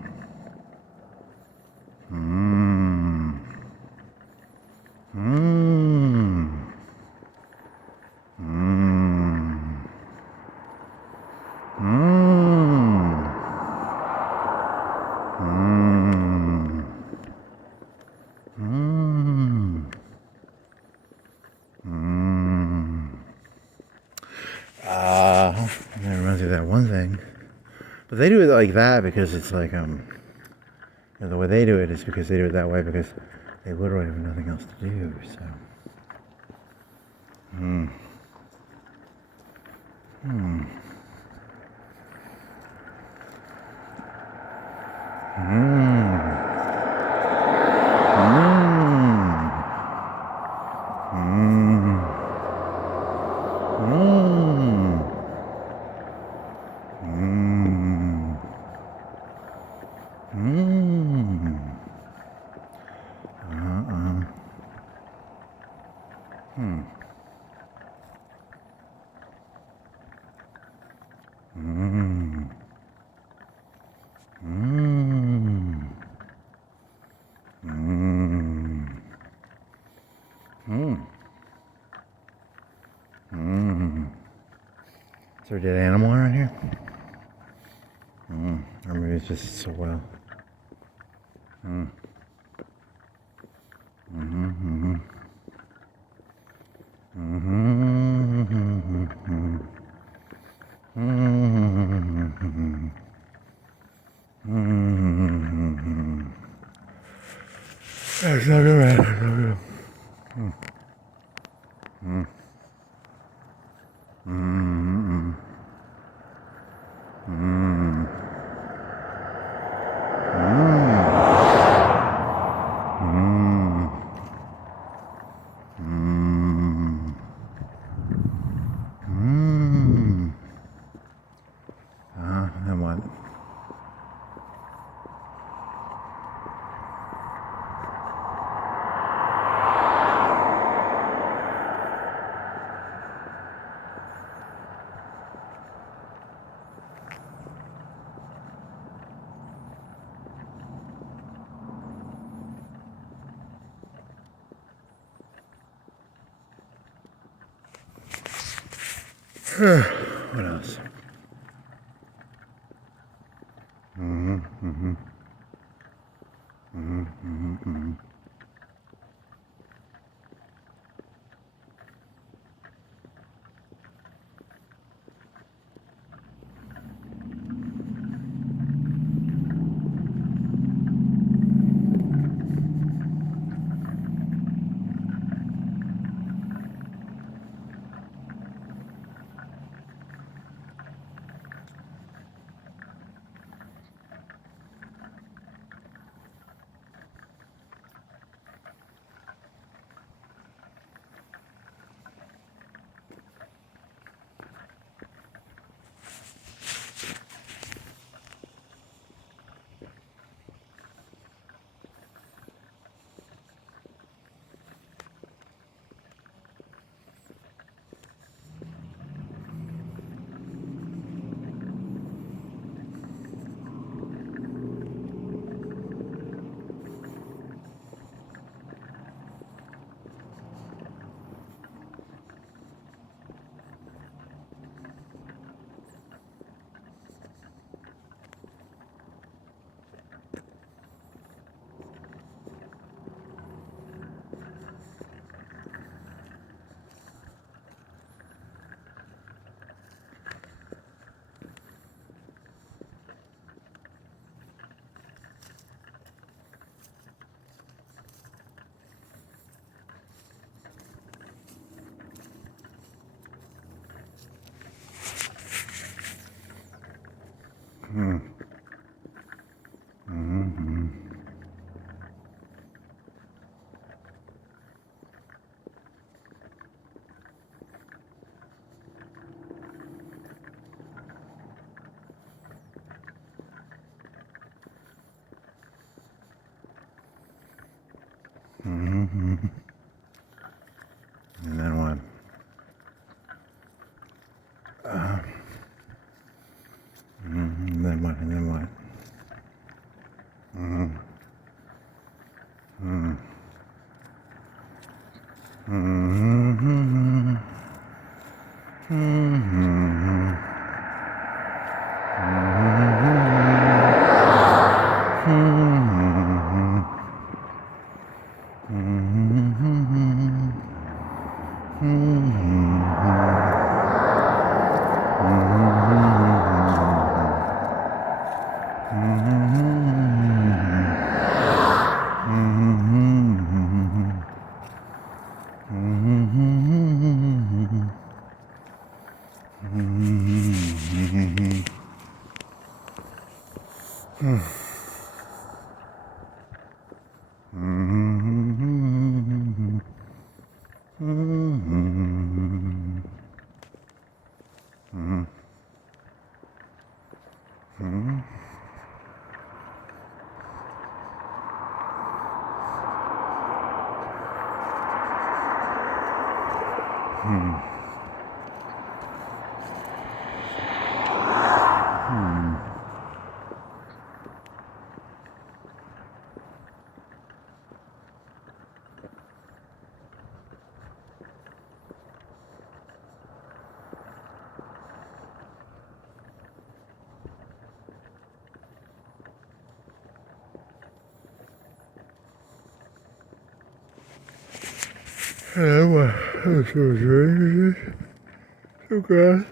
That reminds me of that one thing. But they do it like that because it's like, the way they do it is because they do it that way because they literally have nothing else to do, so. Is there a dead animal around here? Or maybe it's just so well. That's not good, man. That's not good. And what? What else? And then what? And then what? And then what? So good.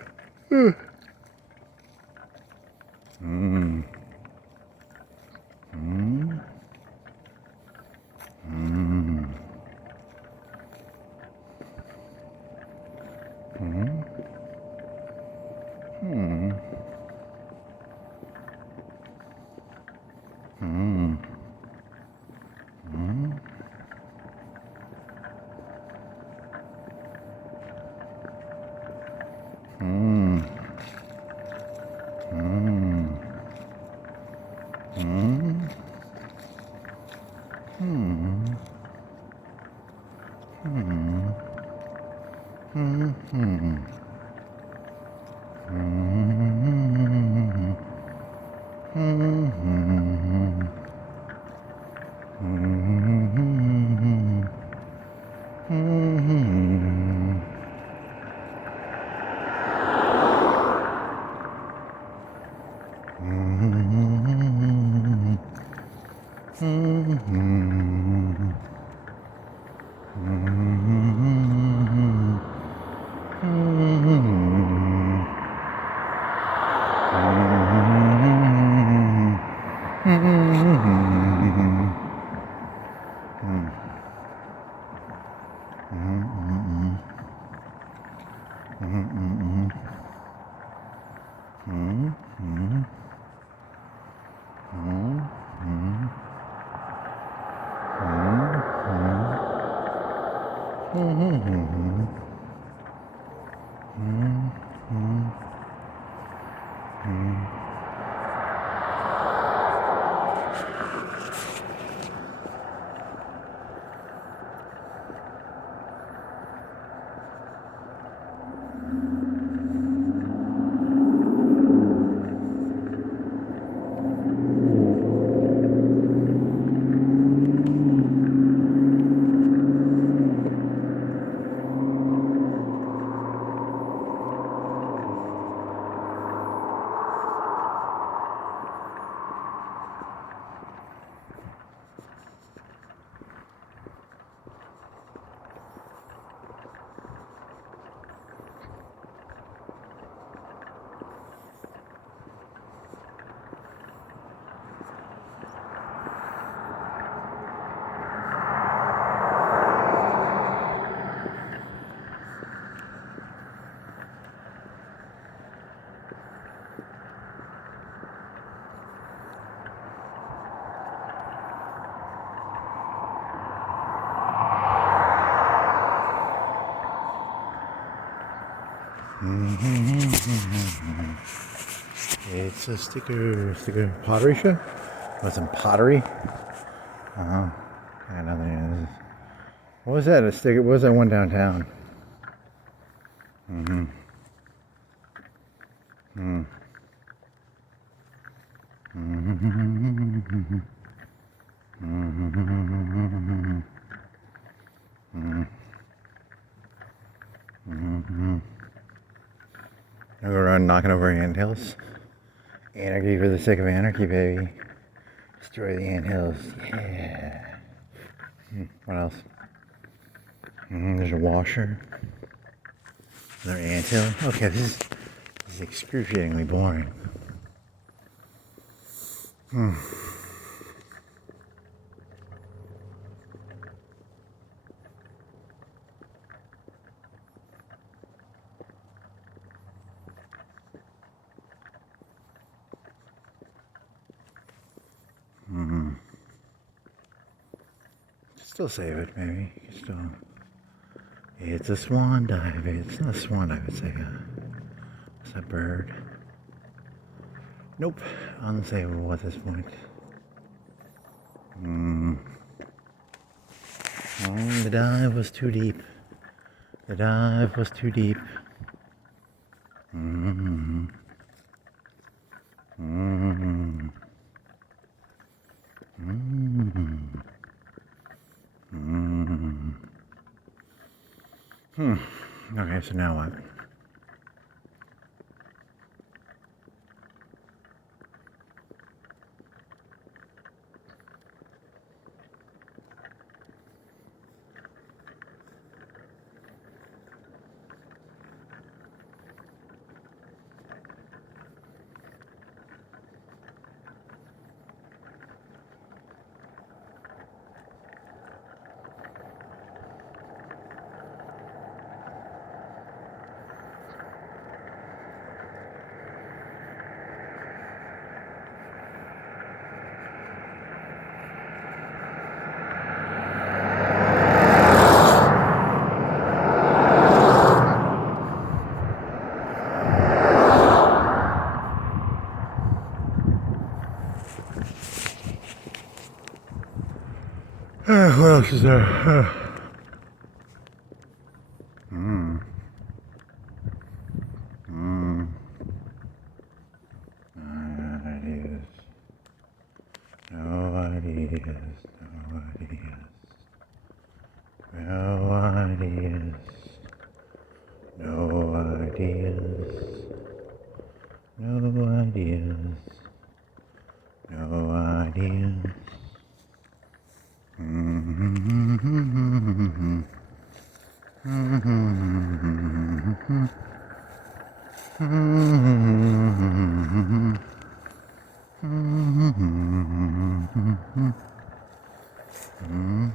It's a sticker pottery show. What's some pottery? I got nothing. What was that? A sticker? What was that one downtown? Mm-hmm. Mm. Mm-hmm. Mm-hmm. Mm-hmm. I go around knocking over anthills. Anarchy for the sake of anarchy, baby. Destroy the anthills. Yeah. What else? There's a washer. Another anthill. Okay, this is excruciatingly boring. Still save it, maybe. Still. It's a swan dive. It's not a swan dive. It's like a. What's that bird? Nope. Unsavable at this point. Oh, the dive was too deep. The dive was too deep. Mm-hmm. Mm-hmm. Mm-hmm. Mm-hmm. Okay, so now what? What else is there? Ideas. No ideas. No ideas. No ideas. No ideas. No ideas. No ideas. Mm-hmm. Mm-hmm. Mm-hmm. Mm-hmm.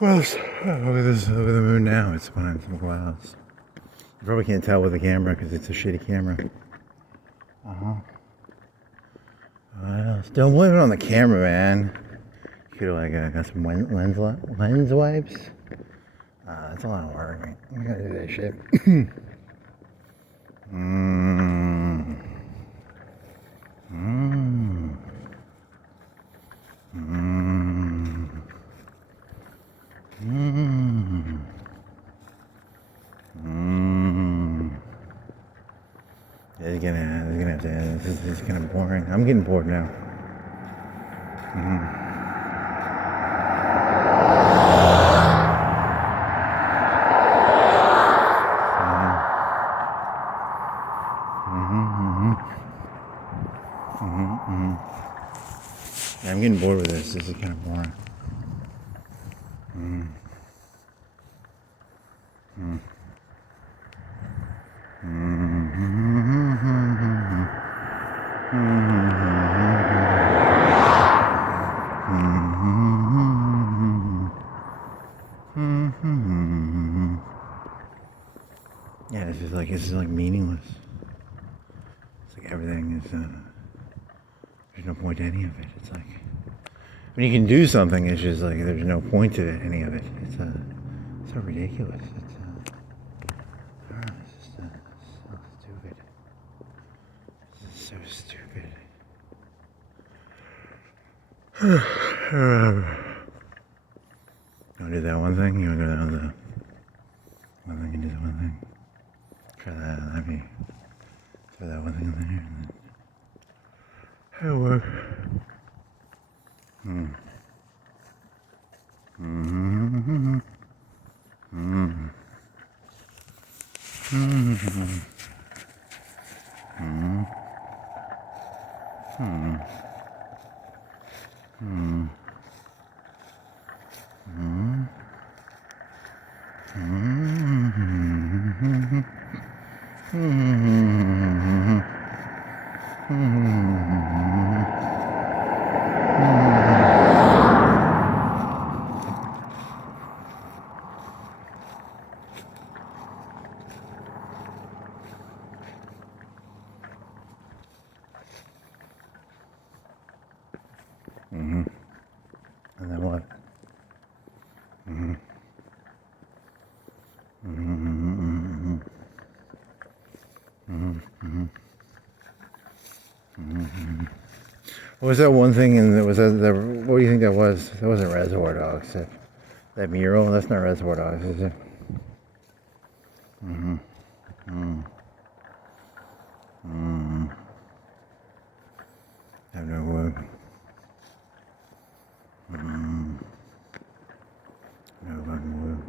Well, look at this. Look at the moon now. It's behind some clouds. You probably can't tell with the camera because it's a shitty camera. Don't blame it on the camera, man. You could have got some lens wipes. That's a lot of work. I'm gonna do that shit. It's gonna have to end. This is kind of boring. I'm getting bored now. I'm getting bored with this. This is kind of boring. Yeah, this is like meaningless. It's like everything is. There's no point to any of it. It's like when you can do something, it's just like there's no point to any of it. It's so ridiculous. It's just so stupid. It's so stupid. You want to do that one thing? You want to go down the one thing and do the one thing? Try that. That'd be. Throw that one thing in there. And then it'll work. And then what? What was that one thing? And was that what do you think that was? That wasn't Reservoir Dogs. That mural? That's not Reservoir Dogs, is it? I have no word. No fucking word.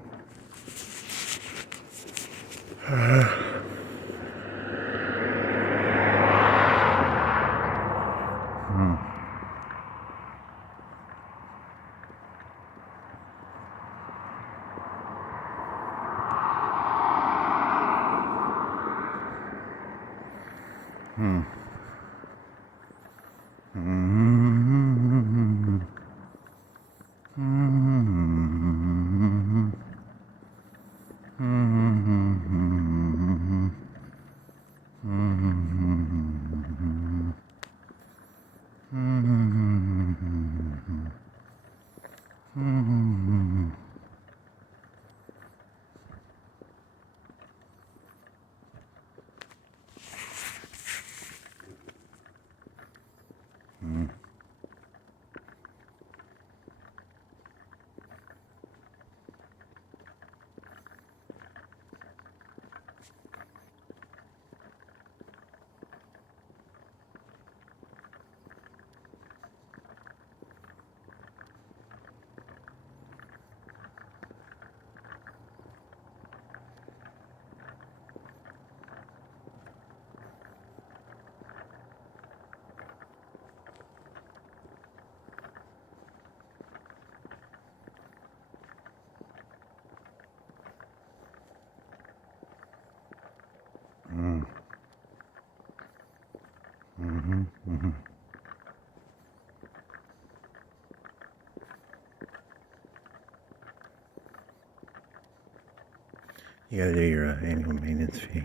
You gotta do your annual maintenance fee.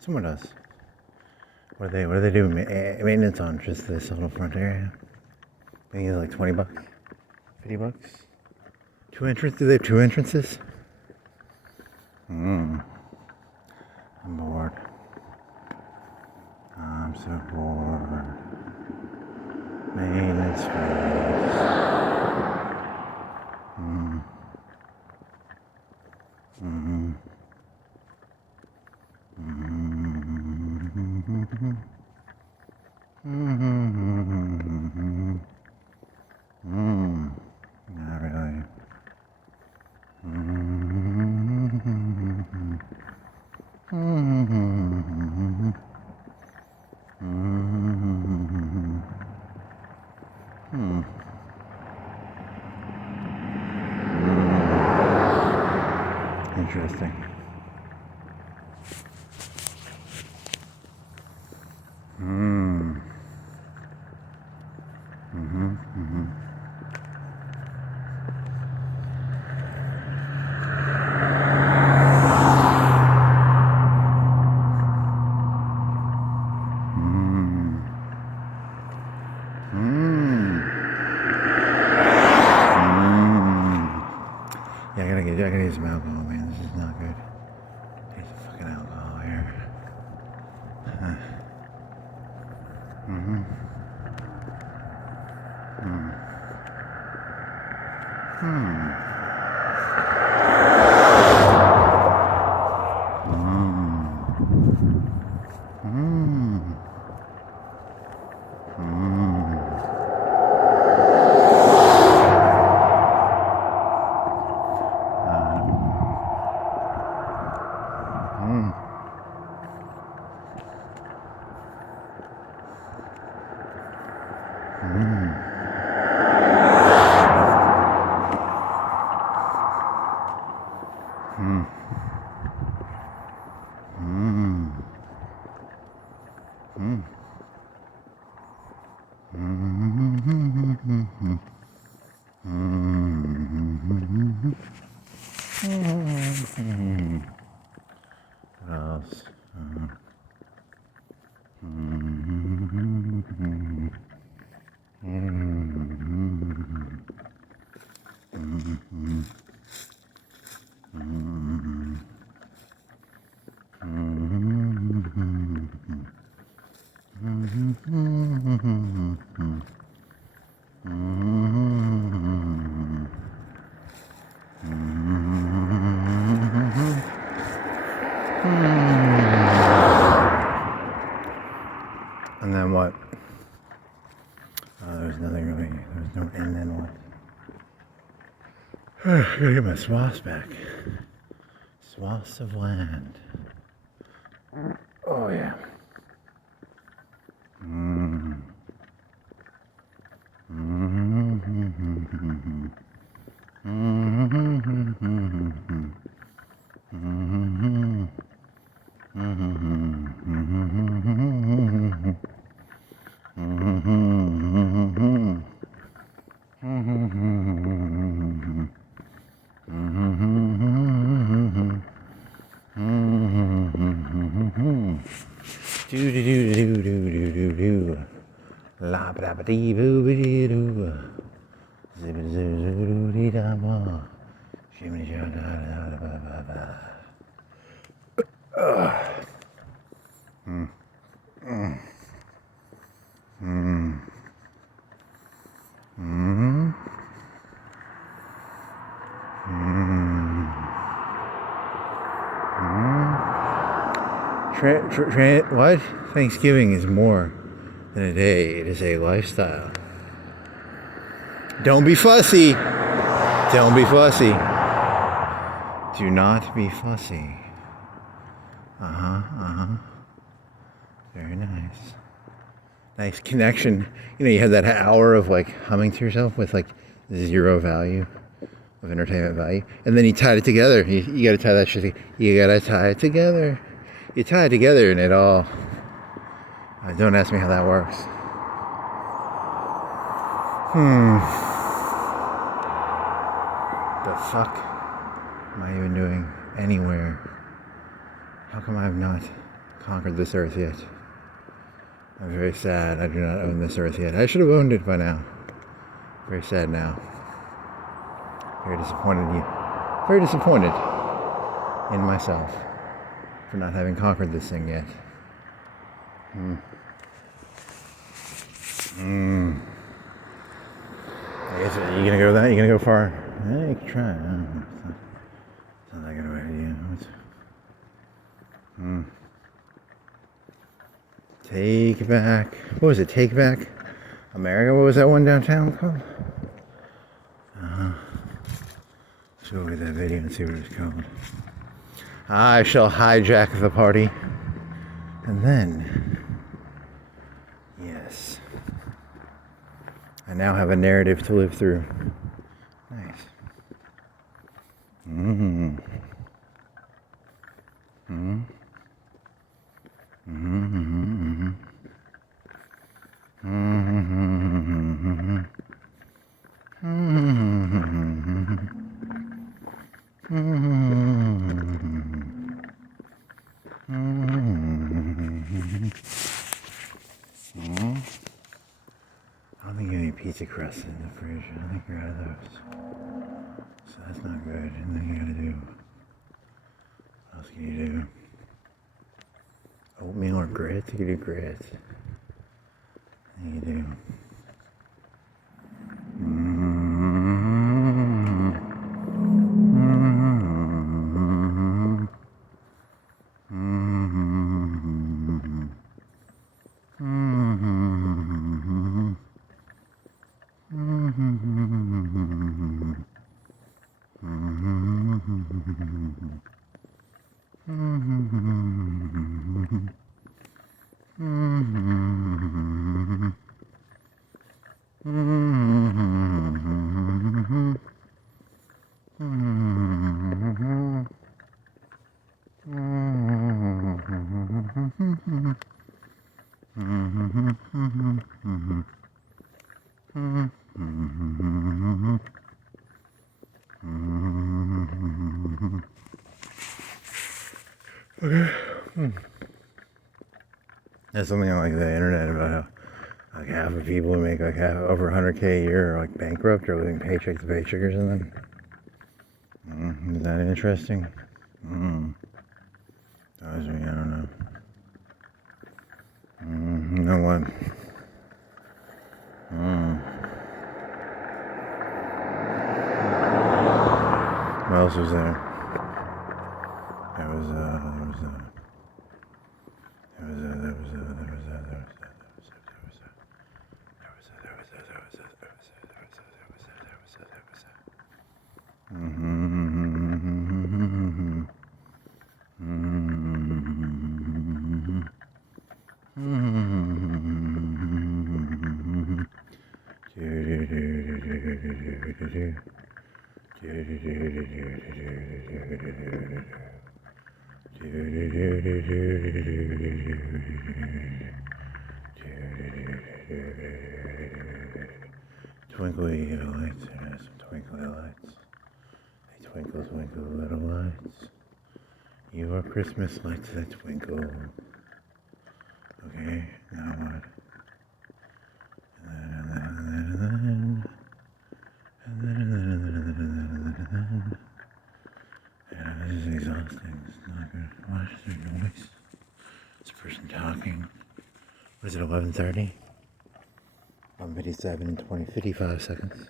Someone does. What do they do? Maintenance on just this little front area? I think it's like $20, $50. 2 entrances? Do they have 2 entrances? I'm bored. I'm so bored. Maintenance fees. Not really. Mm. Mm-hmm. Mm-hmm. Yeah, I gotta get some alcohol, man. This is not good. Need some fucking alcohol here. Mm-hmm. Mm. Mm. Mm. What else? And then what? There's nothing really. There's no and then what? I gotta get my swaths back. Swaths of land. Oh yeah. Do do do do do do do do. La ba ba dee boo dee doo. Zip zip zip dee da ma. Shimmy sha da da ba ba ba. What? Thanksgiving is more than a day. It is a lifestyle. Don't be fussy. Don't be fussy. Do not be fussy. Very nice. Nice connection. You know, you have that hour of like humming to yourself with like zero value of entertainment value. And then you tied it together. You gotta tie that shit. You gotta tie it together. You tie it together and it all. Don't ask me how that works. The fuck am I even doing anywhere? How come I have not conquered this earth yet? I'm very sad I do not own this earth yet. I should have owned it by now. Very sad now. Very disappointed in you. Very disappointed in myself for not having conquered this thing yet. I guess, are you gonna go that? You gonna go far? Yeah, you can try. It's not that good of an idea. Take back. What was it? Take back America. What was that one downtown called? Let's go look at that video and see what it's called. I shall hijack the party, and then, yes, I now have a narrative to live through. Nice. plastic crust in the fridge. I think you're out of those. So that's not good. And then you gotta do, what else can you do? Oatmeal or grits? You can do grits. And you do. There's something on like the internet about how like half of people who make like over 100K a year are like bankrupt or living paycheck to paycheck or something. Is that interesting? Does me, I don't know. You know what? What else was there? There was twinkly lights, there's some twinkly lights. They twinkle, twinkle, little lights. You are Christmas lights that twinkle. Okay, now what? This is exhausting. It's not good. What is there noise? It's a person talking. What is it, 11:30? 11:57 and 55 seconds.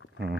Okay.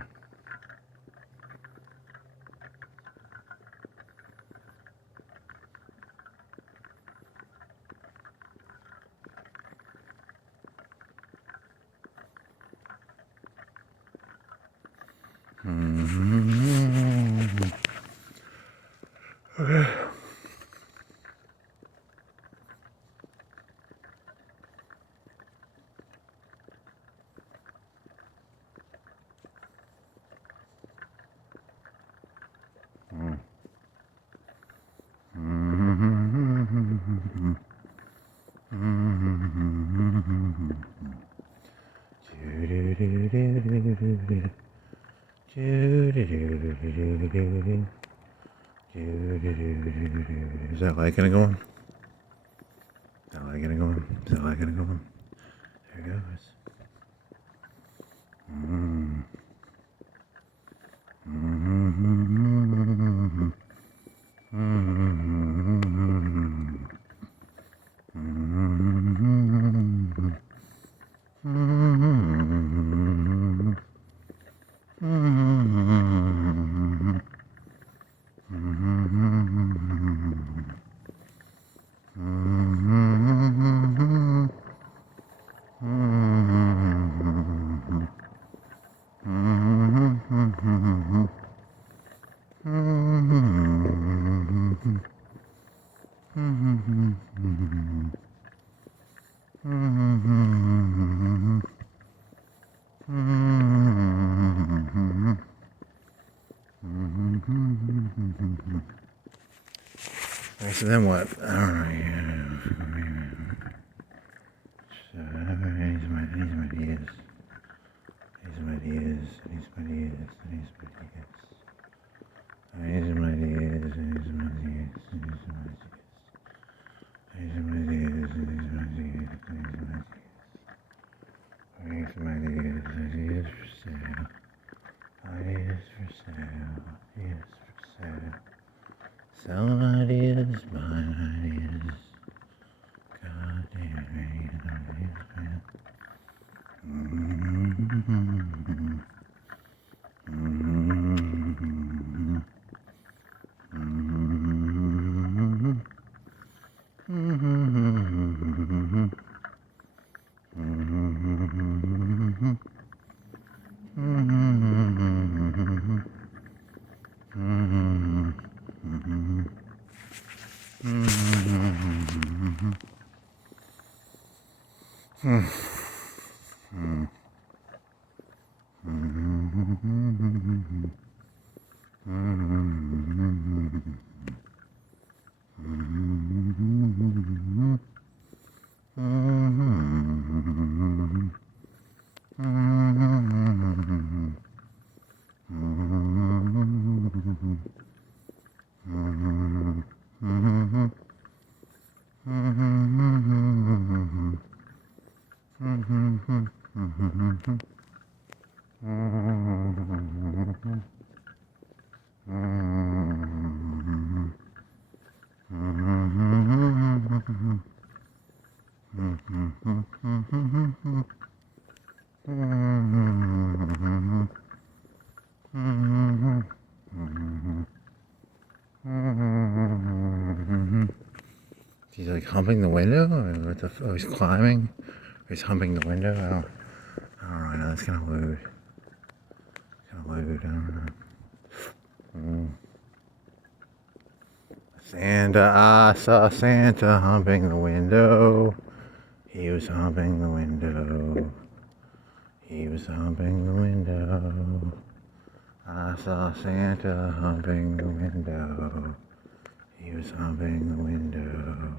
Is that light gonna go on? Is that light gonna go on? Is that light gonna go on? There it goes. Okay, so then what? I don't know. So, these are my ideas. These are my ideas. These are my ideas. These are my ideas. These are my ideas. These are my ideas. These are my ideas. These are my ideas. These are my ideas. These are my ideas. Ideas for sale. Ideas for sale. Ideas for sale. Selling ideas, buying ideas. God damn ideas, man. He's like humping the window, or what the? Oh, he's climbing. Or he's humping the window. I don't really know. That's kind of weird. Kind of weird. I don't know. Santa, I saw Santa humping the window. He was humping the window. He was humping the window. I saw Santa humping the window. He was humping the window.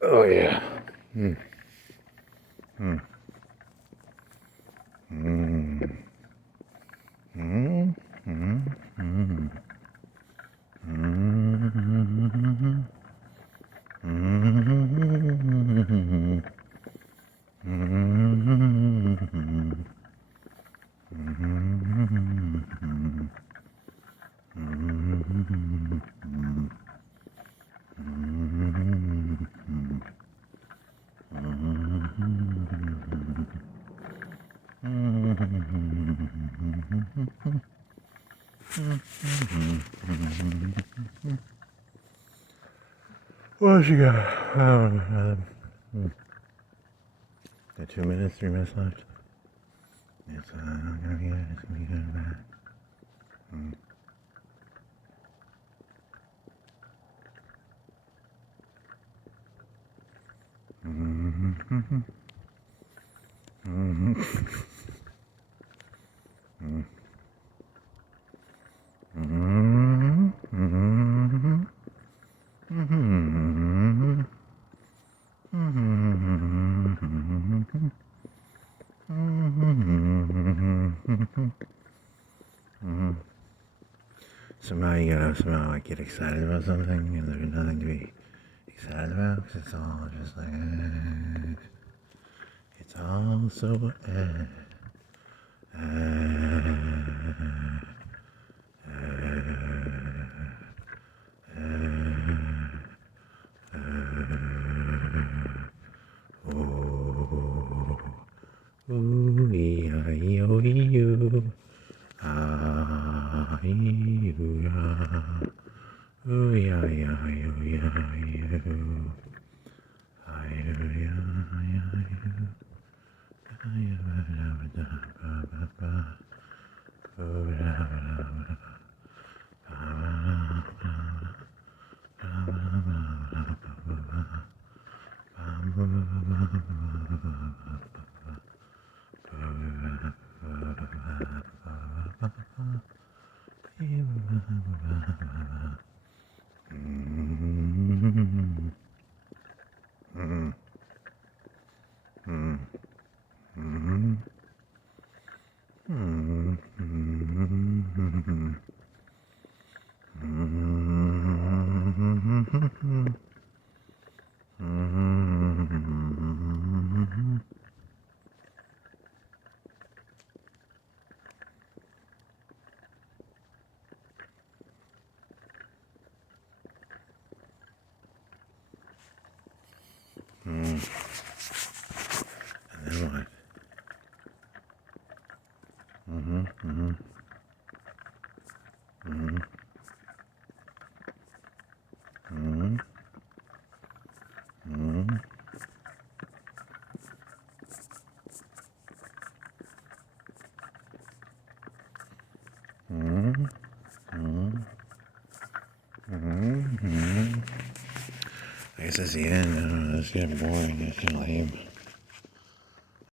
Oh yeah. What you got? Got 2 minutes, 3 minutes left. It's not gonna be good. It's gonna be good or bad. Somehow I get excited about something and there's nothing to be excited about because it's all just like, it's all so, And then what? I guess that's the end. I don't know, that's getting boring. That's kind of lame.